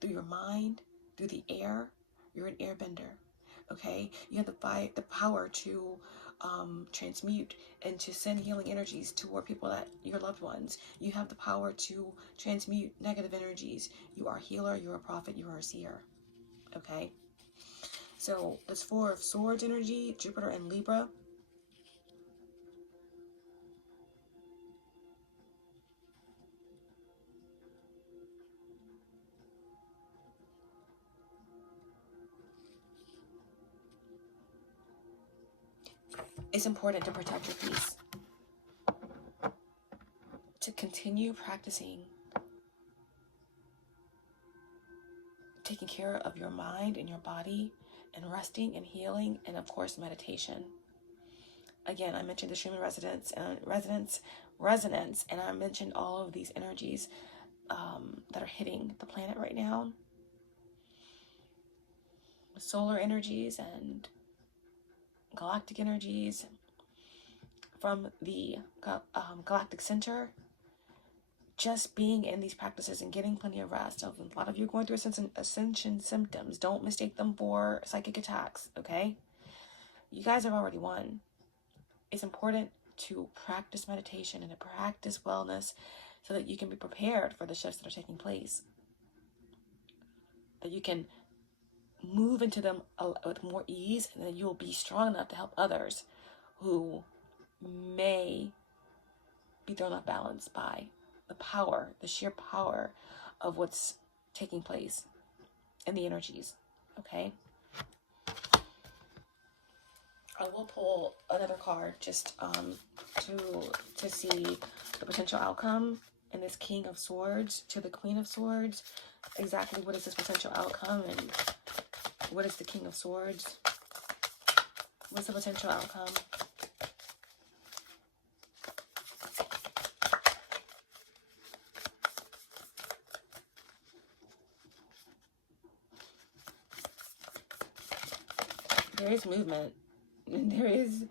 through your mind, through the air. You're an airbender, okay? You have the power to transmute and to send healing energies toward people that your loved ones. You have the power to transmute negative energies. You are a healer, you're a prophet, you are a seer, okay? So this Four of Swords energy, Jupiter and Libra. It's important to protect your peace. To continue practicing taking care of your mind and your body and resting and healing, and of course meditation. Again, I mentioned the Schumann resonance, and I mentioned all of these energies that are hitting the planet right now. Solar energies and galactic energies from the galactic center. Just being in these practices and getting plenty of rest. So a lot of you are going through ascension symptoms. Don't mistake them for psychic attacks, okay? You guys have already won. It's important to practice meditation and to practice wellness so that you can be prepared for the shifts that are taking place. That you can move into them with more ease, and then you'll be strong enough to help others who may be thrown off balance by the power, the sheer power of what's taking place in the energies, okay? I will pull another card just to see the potential outcome in this King of Swords to the Queen of Swords. Exactly what is this potential outcome, and what is the King of Swords? What's the potential outcome? There is movement. There is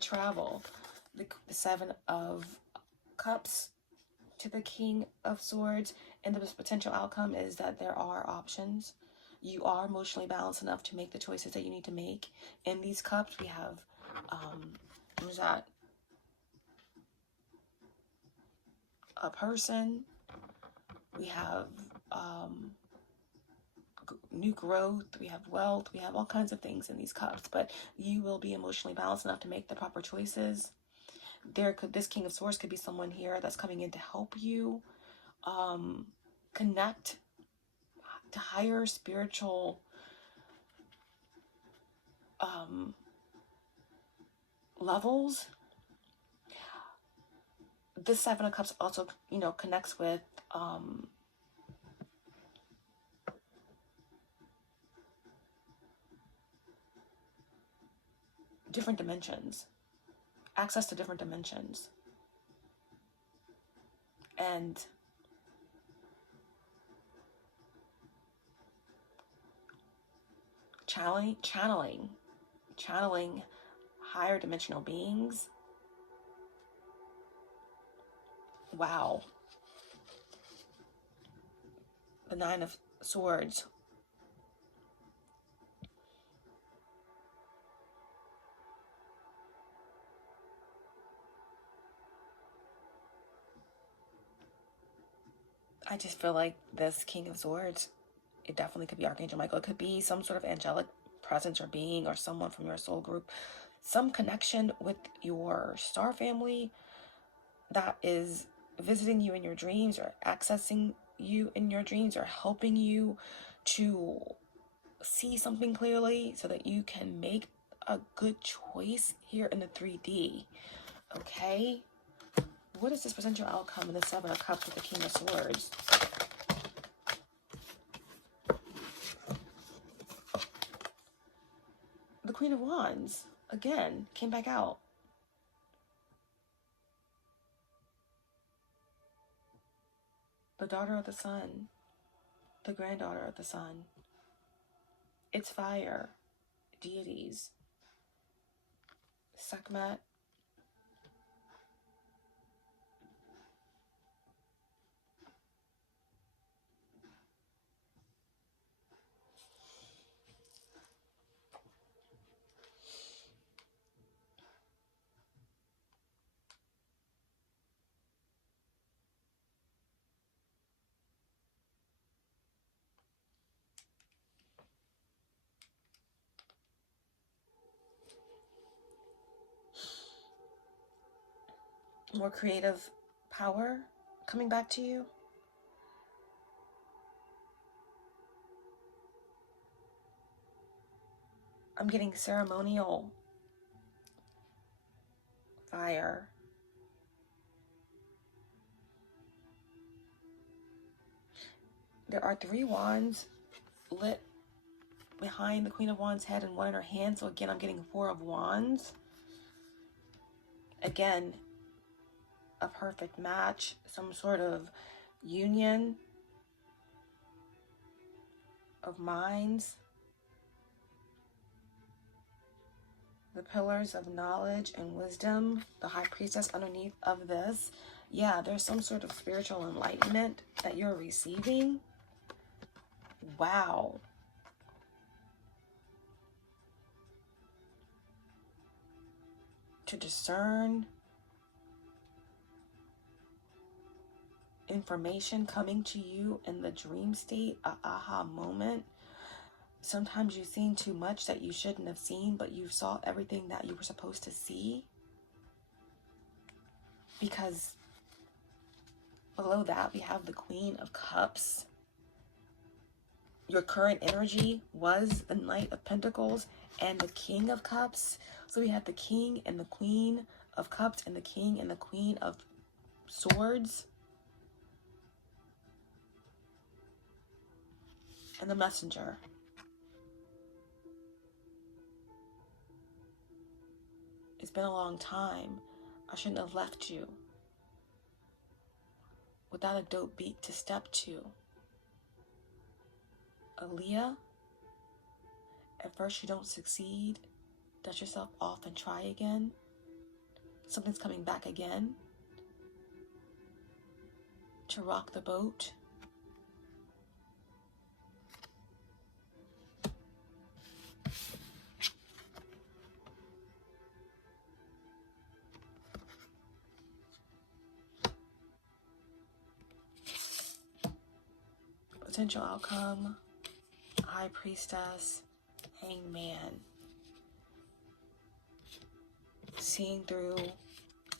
travel. The Seven of Cups to the King of Swords, and the potential outcome is that there are options. You are emotionally balanced enough to make the choices that you need to make. In these cups, we have, what is that? A person. We have new growth. We have wealth. We have all kinds of things in these cups, but you will be emotionally balanced enough to make the proper choices. This King of Swords could be someone here that's coming in to help you connect to higher spiritual levels. This Seven of Cups also, connects with different dimensions, access to different dimensions, and channeling higher dimensional beings. Wow. The Nine of Swords. I just feel like this King of Swords, it definitely could be Archangel Michael. It could be some sort of angelic presence or being, or someone from your soul group. Some connection with your star family that is visiting you in your dreams, or accessing you in your dreams, or helping you to see something clearly so that you can make a good choice here in the 3D. Okay? What is this potential outcome in the Seven of Cups with the King of Swords? The Queen of Wands, again, came back out. The daughter of the sun, the granddaughter of the sun. It's fire, deities, Sekhmet, more creative power coming back to you. I'm getting ceremonial fire. There are 3 wands lit behind the Queen of Wands' head and 1 in her hand. So again, I'm getting 4 of Wands. Again, a perfect match, some sort of union of minds. The pillars of knowledge and wisdom, the High Priestess underneath of this. Yeah, there's some sort of spiritual enlightenment that you're receiving. Wow. To discern information coming to you in the dream state, a aha moment. Sometimes you've seen too much that you shouldn't have seen, but you saw everything that you were supposed to see. Because below that, we have the Queen of Cups. your current energy was the Knight of Pentacles and the King of Cups. So we have the King and the Queen of Cups and the King and the Queen of Swords. And the Messenger. It's been a long time. I shouldn't have left you without a dope beat to step to. Aaliyah, at first you don't succeed. Dust yourself off and try again. Something's coming back again to rock the boat. Potential outcome, High Priestess, Hangman. Seeing through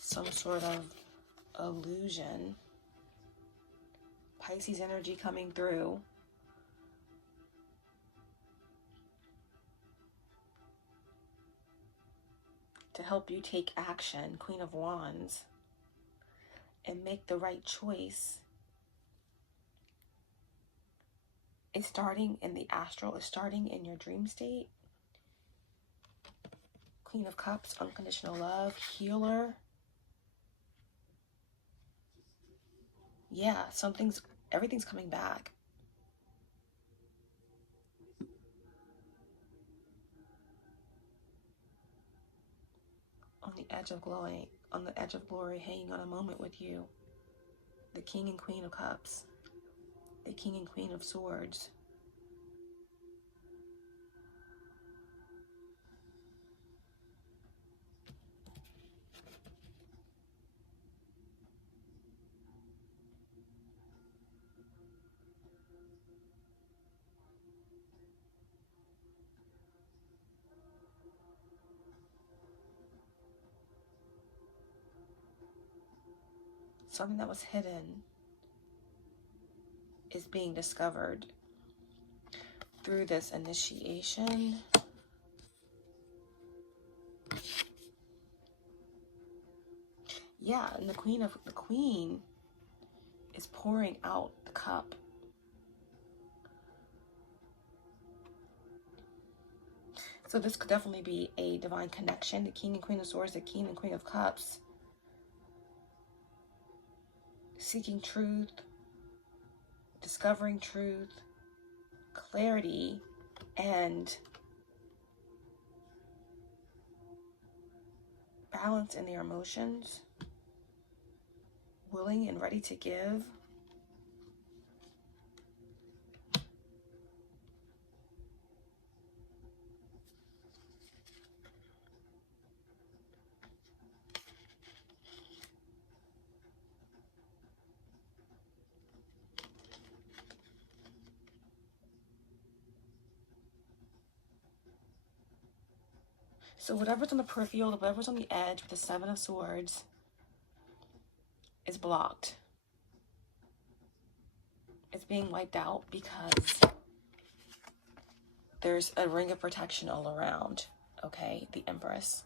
some sort of illusion. Pisces energy coming through. To help you take action, Queen of Wands, and make the right choice. It's starting in the astral, it's starting in your dream state. Queen of Cups, unconditional love, healer. Yeah, everything's coming back. On the edge of glory, hanging on a moment with you. The King and Queen of Cups. The King and Queen of Swords. Something that was hidden is being discovered through this initiation. Yeah, and the Queen is pouring out the cup. So this could definitely be a divine connection. The King and Queen of Swords, the King and Queen of Cups. Seeking truth, discovering truth, clarity, and balance in their emotions. Willing and ready to give. So whatever's on the peripheral, whatever's on the edge with the Seven of Swords is blocked. It's being wiped out because there's a ring of protection all around. Okay, the Empress.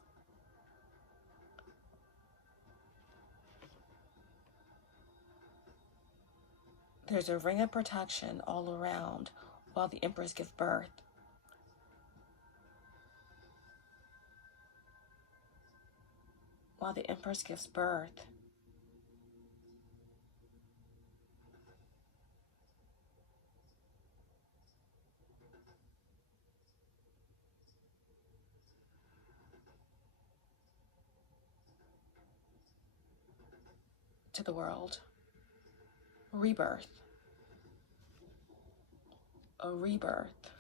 There's a ring of protection all around while the Empress gives birth. While the Empress gives birth, to the world. Rebirth. A rebirth.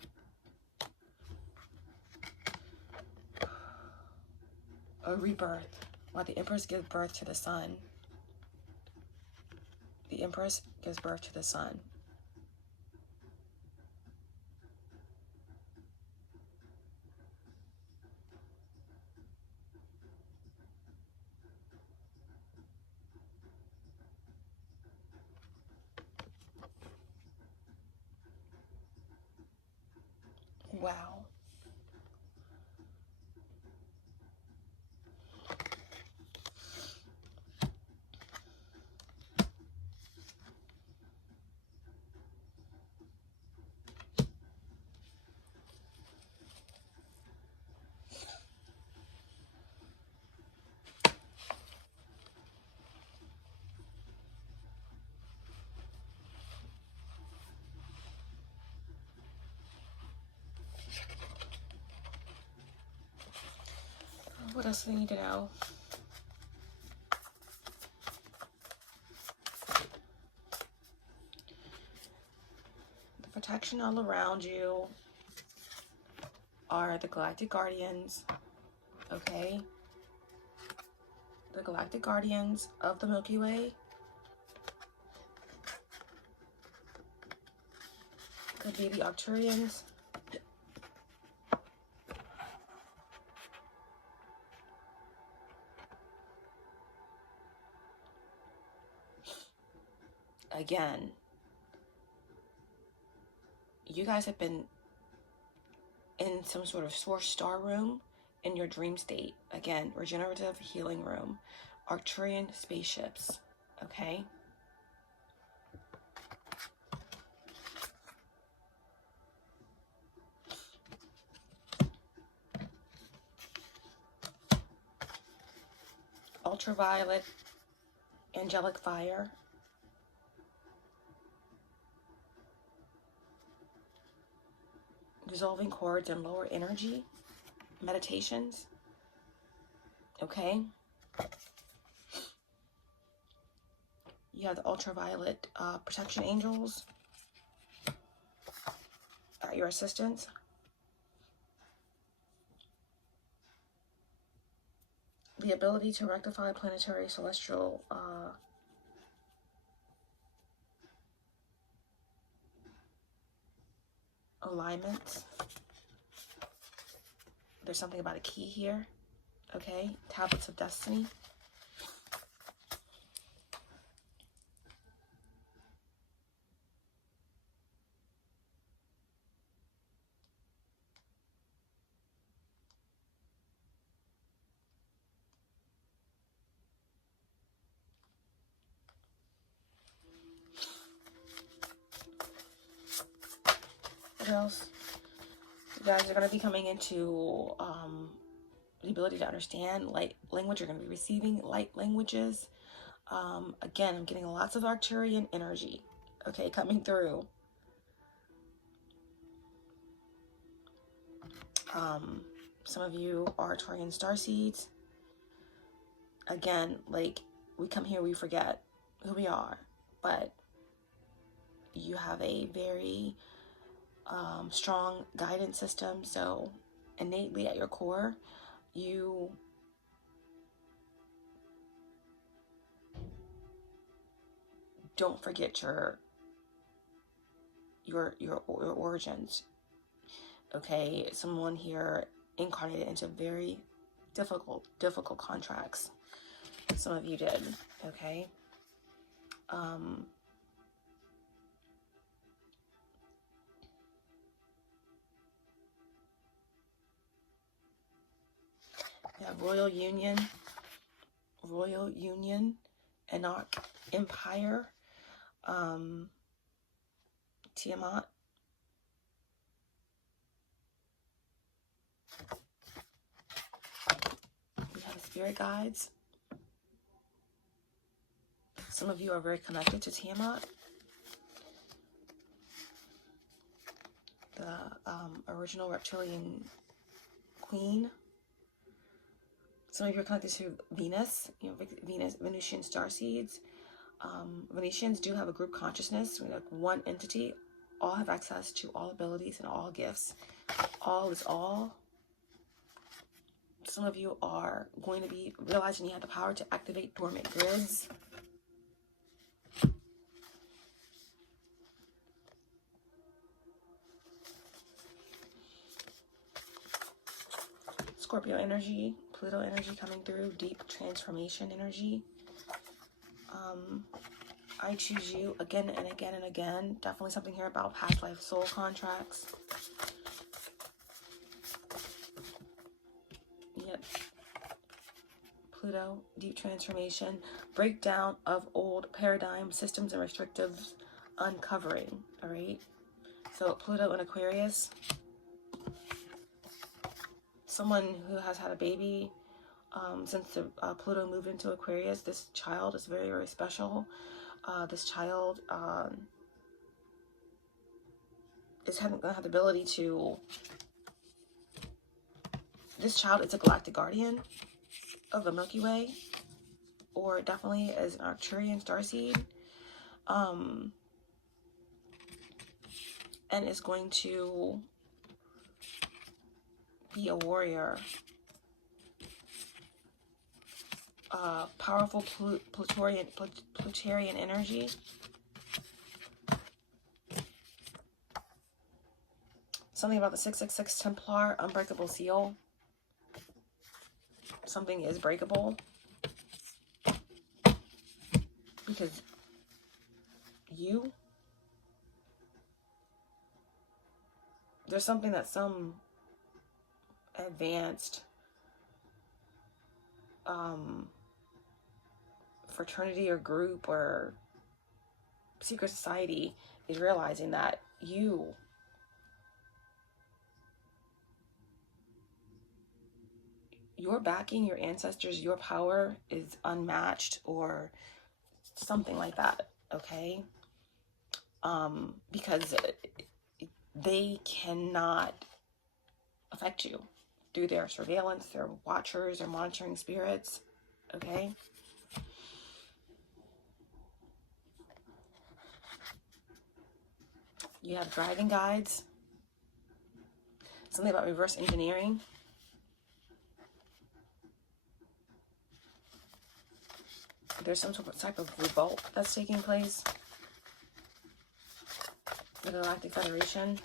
A rebirth. While the Empress gives birth to the sun. The Empress gives birth to the sun. Wow. What else do they need to know? The protection all around you are the galactic guardians, okay? The galactic guardians of the Milky Way. Could be the Arcturians. Again, you guys have been in some sort of source star room in your dream state. Again, regenerative healing room. Arcturian spaceships, okay? Ultraviolet, angelic fire. Dissolving cords and lower energy. Meditations, okay? You have the ultraviolet protection angels at your assistance. The ability to rectify planetary celestial alignments. There's something about a key here, okay? Tablets of destiny. What else? You guys are going to be coming into the ability to understand light language. You're going to be receiving light languages. Again, I'm getting lots of Arcturian energy, okay, coming through. Some of you are Arcturian starseeds. Again, like, we come here, we forget who we are, but you have a very strong guidance system. So innately at your core, you don't forget your origins, okay? Someone here incarnated into very difficult contracts. Some of you did, okay? You have Royal Union, Anarch Empire, Tiamat. We have spirit guides. Some of you are very connected to Tiamat, the original reptilian queen. Some of you are connected to Venus, you know, Venusian starseeds. Venetians do have a group consciousness, like one entity. All have access to all abilities and all gifts. All is all. Some of you are going to be realizing you have the power to activate dormant grids. Scorpio energy, Pluto energy coming through, deep transformation energy. I choose you again and again and again. Definitely something here about past life soul contracts. Yep. Pluto, deep transformation, breakdown of old paradigm systems and restrictives, uncovering. All right. So Pluto in Aquarius. Someone who has had a baby since Pluto moved into Aquarius. This child is very, very special. This child is going to have the ability to... This child is a galactic guardian of the Milky Way, or definitely as an Arcturian starseed, and is going to be a warrior, powerful Plutonian energy. Something about the 666 Templar, unbreakable seal. Something is breakable because there's something that some advanced fraternity or group or secret society is realizing that your backing, your ancestors, your power is unmatched, or something like that, okay? Because they cannot affect you through their surveillance, their watchers, their monitoring spirits, okay? You have dragon guides. Something about reverse engineering. There's some type of revolt that's taking place. The Galactic Federation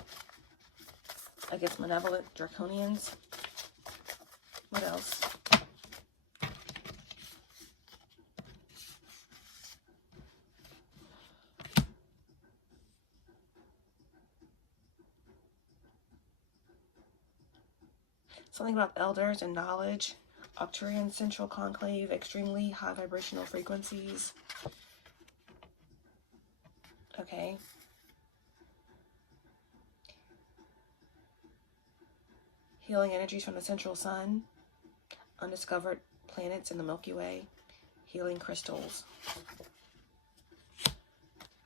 against malevolent draconians. What else? Something about elders and knowledge. Arcturian Central Conclave, extremely high vibrational frequencies. Okay. Healing energies from the central sun. Undiscovered planets in the Milky Way. Healing crystals.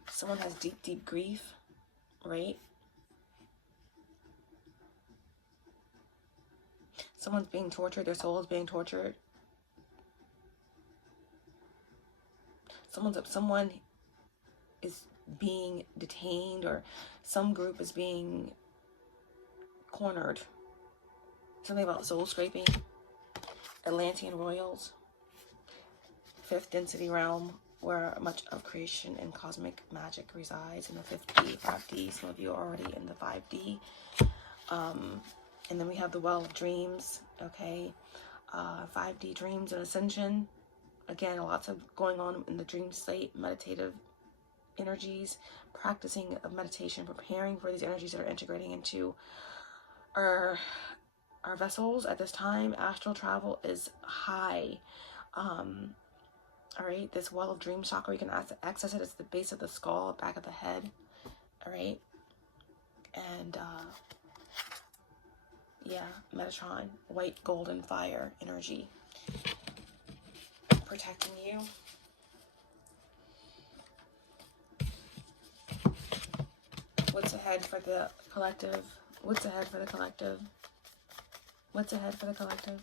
Someone has deep, deep grief, right? Someone's being tortured. Their soul is being tortured. Someone is being detained, or some group is being cornered. Something about soul scraping. Atlantean royals. Fifth density realm, where much of creation and cosmic magic resides, in the 5D, 5D. Some of you are already in the 5D. And then we have the well of dreams, okay? 5D dreams and ascension. Again, lots of going on in the dream state, meditative energies, practicing of meditation, preparing for these energies that are integrating into our vessels at this time. Astral travel is high. All right, this well of dream chakra, you can access it. It's the base of the skull, back of the head. All right, and yeah, Metatron, white golden fire energy, protecting you. What's ahead for the collective? What's ahead for the collective? What's ahead for the collective?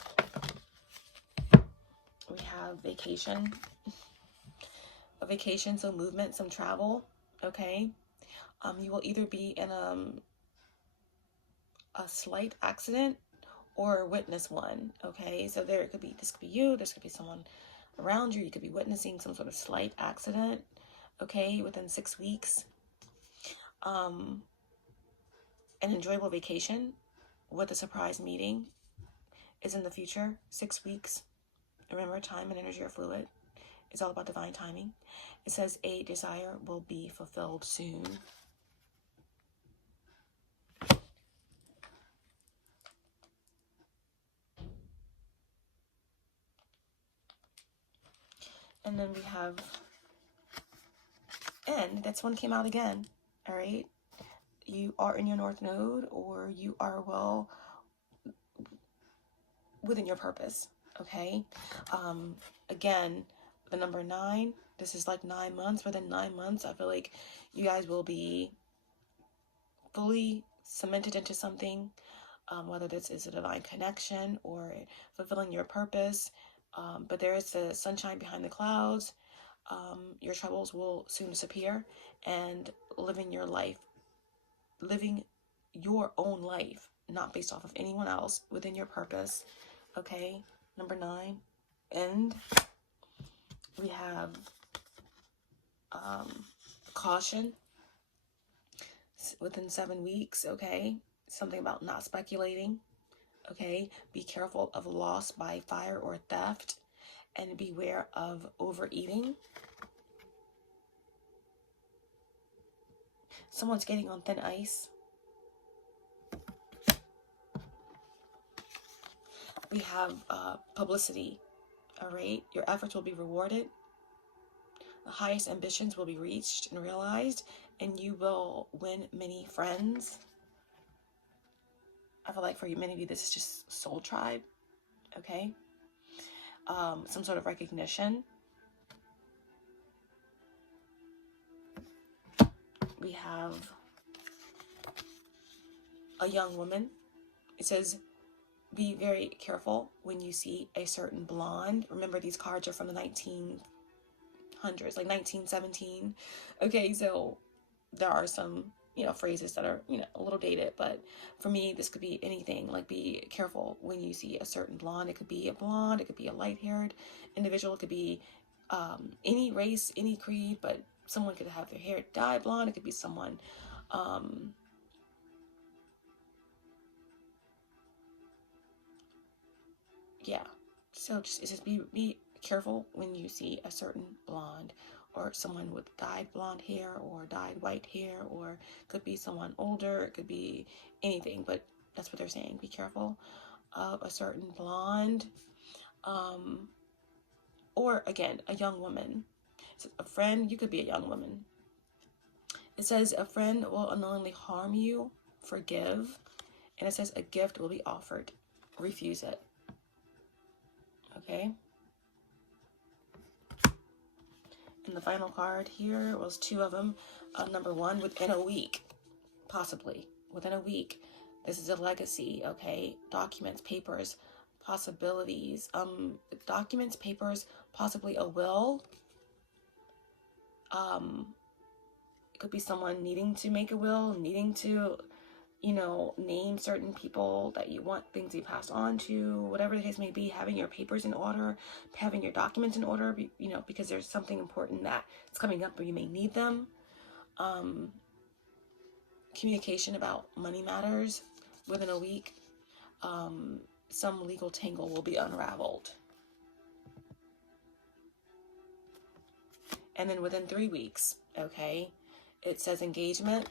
We have vacation. A vacation, so movement, some travel, okay? You will either be in a slight accident or witness one, okay? So this could be you, this could be someone around you. You could be witnessing some sort of slight accident, okay, within 6 weeks. An enjoyable vacation with a surprise meeting is in the future, 6 weeks. Remember, time and energy are fluid. It's all about divine timing. It says a desire will be fulfilled soon. And then we have end. That's one came out again. All right. You are in your North Node, or you are well within your purpose. Okay. Again, the number 9, this is like 9 months. Within 9 months, I feel like you guys will be fully cemented into something, whether this is a divine connection or fulfilling your purpose. But there is the sunshine behind the clouds. Your troubles will soon disappear, and living your own life, not based off of anyone else, within your purpose. Okay, number 9, end. We have caution within 7 weeks. Okay, something about not speculating. Okay, be careful of loss by fire or theft, and beware of overeating. Someone's skating on thin ice. We have publicity. All right, your efforts will be rewarded. The highest ambitions will be reached and realized, and you will win many friends. I feel like for many of you, this is just soul tribe. Okay, some sort of recognition. We have a young woman. It says, be very careful when you see a certain blonde. Remember, these cards are from the 1900s, like 1917. Okay, so there are some, phrases that are, a little dated, but for me, this could be anything. Like, be careful when you see a certain blonde. It could be a blonde, it could be a light-haired individual, it could be any race, any creed, but someone could have their hair dyed blonde. It could be someone, yeah. So just be careful when you see a certain blonde, or someone with dyed blonde hair or dyed white hair, or could be someone older. It could be anything, but that's what they're saying. Be careful of a certain blonde, or again, a young woman. So a friend, you could be a young woman. It says a friend will unknowingly harm you. Forgive. And it says a gift will be offered. Refuse it. Okay. And the final card here was 2 of them. Number 1, within a week, possibly within a week. This is a legacy. Okay. Documents, papers, possibilities. Documents, papers, possibly a will. It could be someone needing to make a will, needing to, name certain people that you want things to be passed on to, whatever the case may be. Having your papers in order, having your documents in order, because there's something important that's coming up where you may need them. Communication about money matters within a week. Some legal tangle will be unraveled. And then within 3 weeks, okay, it says engagement.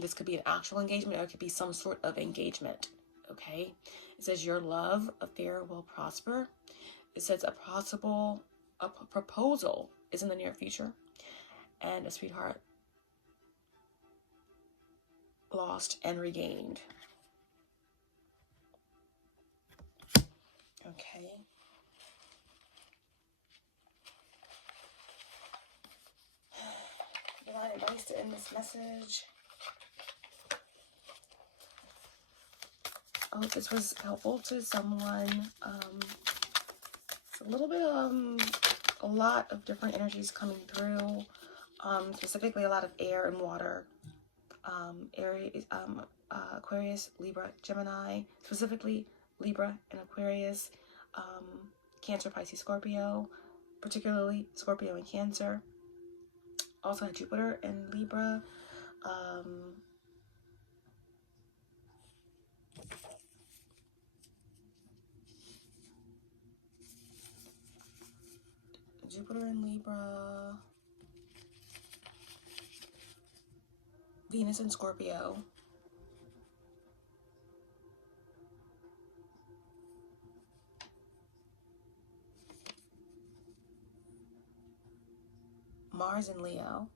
This could be an actual engagement, or it could be some sort of engagement, okay? It says your love affair will prosper. It says a proposal is in the near future. And a sweetheart lost and regained. Okay. Divine advice to end this message. I hope this was helpful to someone. It's a little bit a lot of different energies coming through. Specifically a lot of air and water. Aquarius, Libra, Gemini, specifically Libra and Aquarius, Cancer, Pisces, Scorpio, particularly Scorpio and Cancer. Also had Jupiter and Libra. Jupiter and Libra, Venus and Scorpio. Mars in Leo.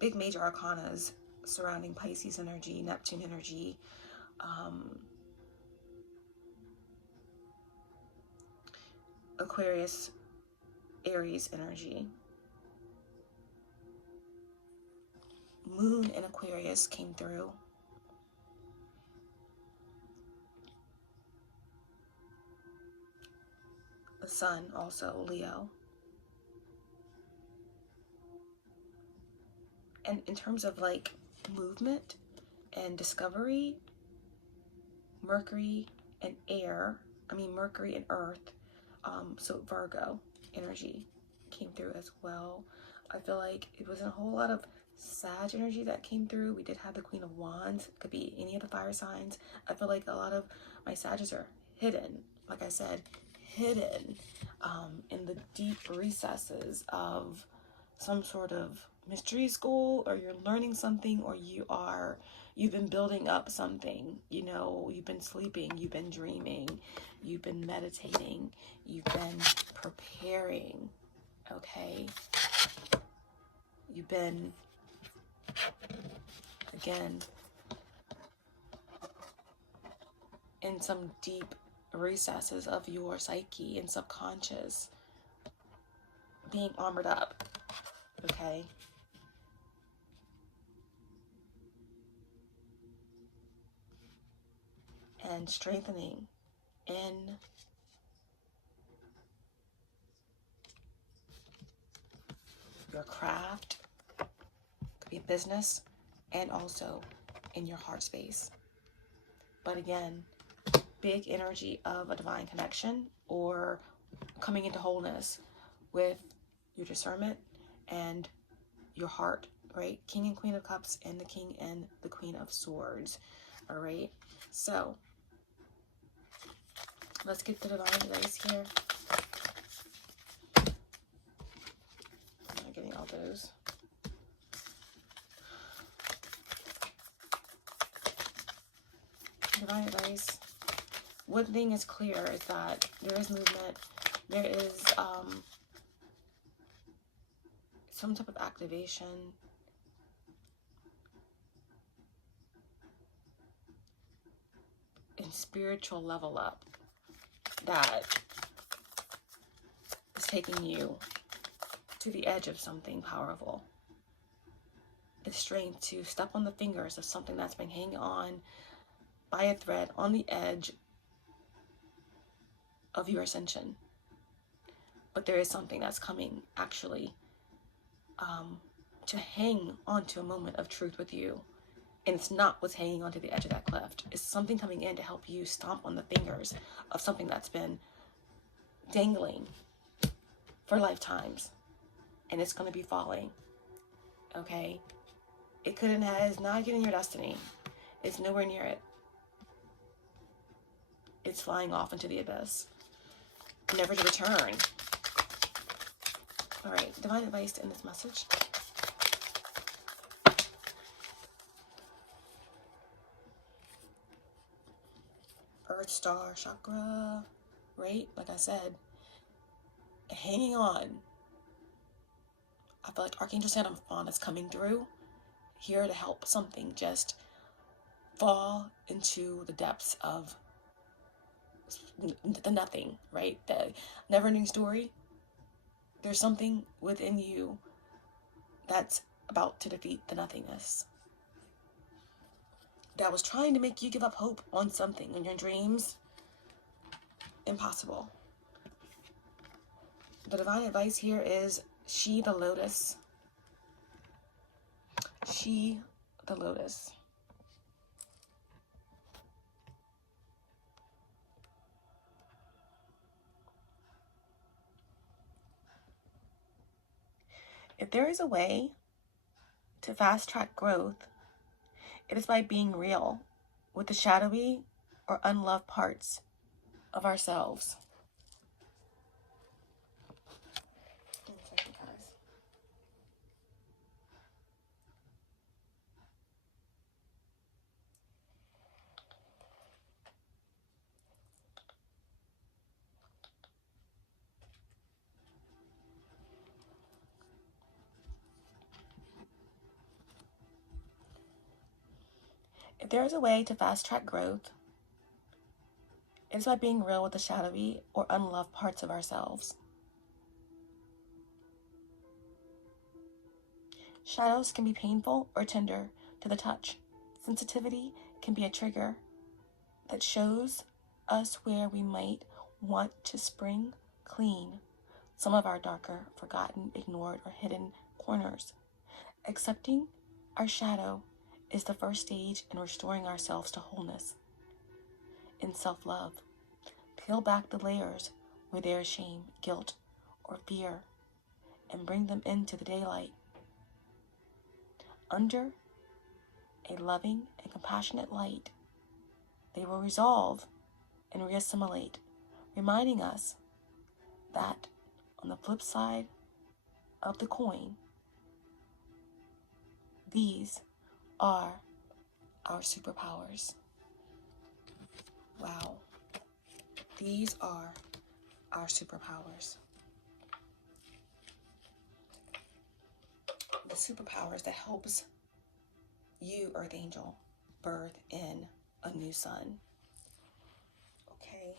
Big major arcanas surrounding Pisces energy, Neptune energy, Aquarius, Aries energy. Moon in Aquarius came through. The Sun also, Leo. And in terms of like movement and discovery, Mercury and Mercury and Earth, so Virgo energy came through as well. I feel like it wasn't a whole lot of Sag energy that came through. We did have the Queen of Wands. It could be any of the fire signs. I feel like a lot of my Sages are hidden, like I said, hidden in the deep recesses of some sort of mystery school, or you're learning something, or you've been building up something, you know, you've been sleeping, you've been dreaming, you've been meditating, you've been preparing, okay? You've been, again, in some deep recesses of your psyche and subconscious, being armored up, okay? And strengthening in your craft, could be business, and also in your heart space. But again, big energy of a divine connection or coming into wholeness with your discernment and your heart, right? King and Queen of Cups and the King and the Queen of Swords, all right? So let's get the divine advice here. I'm not getting all those. Divine advice. One thing is clear is that there is movement. There is some type of activation. And spiritual level up that is taking you to the edge of something powerful. The strength to step on the fingers of something that's been hanging on by a thread on the edge of your ascension. But there is something that's coming actually to hang onto a moment of truth with you. And it's not what's hanging onto the edge of that cliff. It's something coming in to help you stomp on the fingers of something that's been dangling for lifetimes. And it's going to be falling. Okay? It's not getting your destiny. It's nowhere near it. It's flying off into the abyss, never to return. All right, divine advice in this message. Earth Star Chakra, right? Like I said, hanging on. I feel like Archangel Santa Fawn is coming through here to help something just fall into the depths of the nothing, right? The never-ending story. There's something within you that's about to defeat the nothingness. That was trying to make you give up hope on something in your dreams. Impossible. The divine advice here is she the lotus. She the lotus. If there is a way to fast track growth, it is by being real with the shadowy or unloved parts of ourselves. If there is a way to fast track growth, it is by being real with the shadowy or unloved parts of ourselves. Shadows can be painful or tender to the touch. Sensitivity can be a trigger that shows us where we might want to spring clean some of our darker, forgotten, ignored, or hidden corners. Accepting our shadow is the first stage in restoring ourselves to wholeness. In self-love, peel back the layers where there is shame, guilt, or fear, and bring them into the daylight. Under a loving and compassionate light, they will resolve and reassimilate, reminding us that on the flip side of the coin, these are our superpowers. Wow. These are our superpowers. The superpowers that helps you, Earth Angel, birth in a new sun. Okay.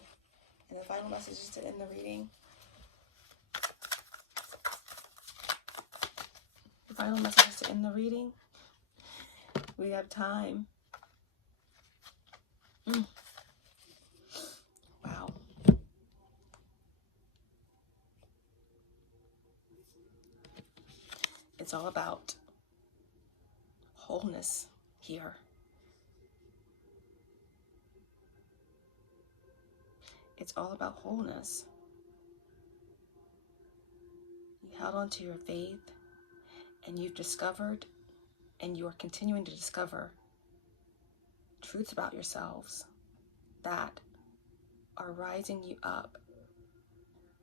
And the final message is to end the reading. The final message is to end the reading. We have time. Wow. It's all about wholeness here. It's all about wholeness. You held on to your faith, and you've discovered, and you are continuing to discover truths about yourselves that are rising you up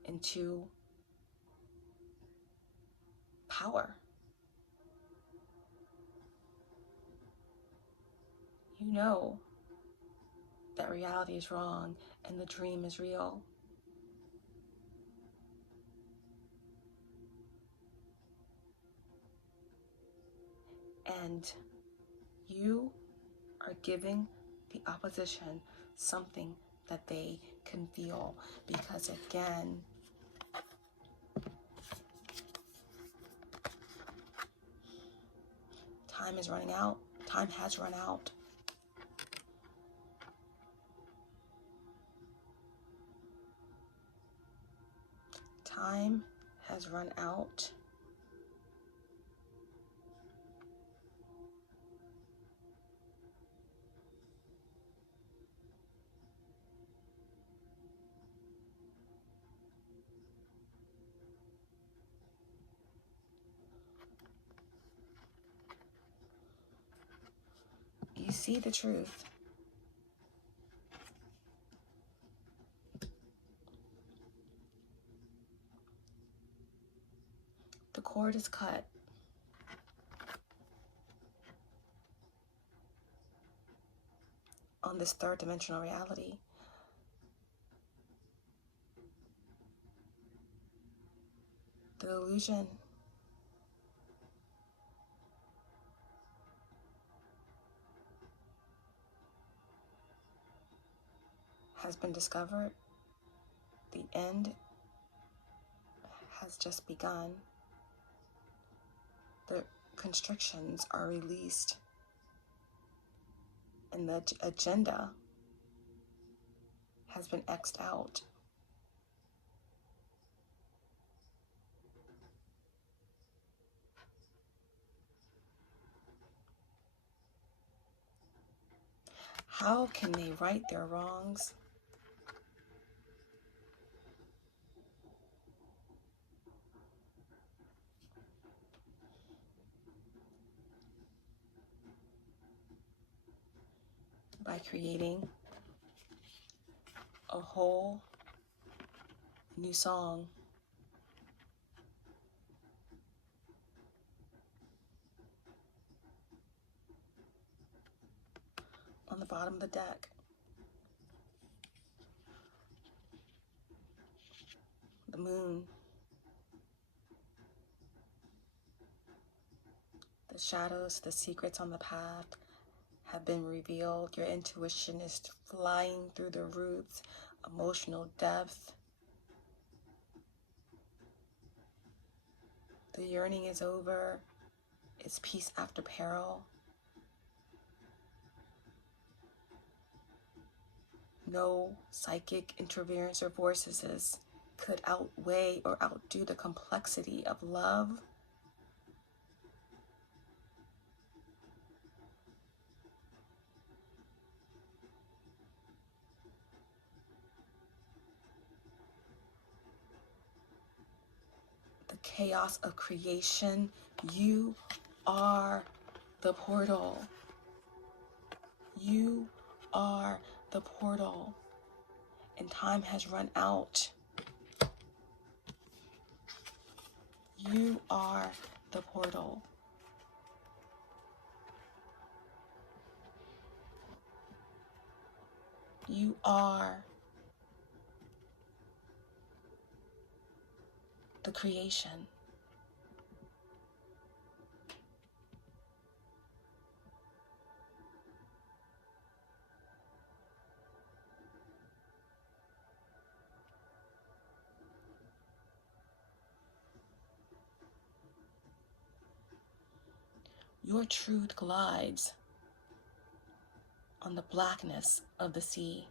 into power. You know that reality is wrong and the dream is real. And you are giving the opposition something that they can feel, because again, time is running out. Time has run out. Time has run out. You see the truth. The cord is cut. On this third dimensional reality. The illusion has been discovered. The end has just begun. The constrictions are released, and the agenda has been X'd out. How can they right their wrongs? By creating a whole new song. On the bottom of the deck. The moon. The shadows, the secrets on the path have been revealed. Your intuition is flying through the roots, emotional depth. The yearning is over. It's peace after peril. No psychic interference or forces could outweigh or outdo the complexity of love. The chaos of creation. You are the portal. You are the portal. And time has run out. You are the portal. You are the creation. Your truth glides on the blackness of the sea.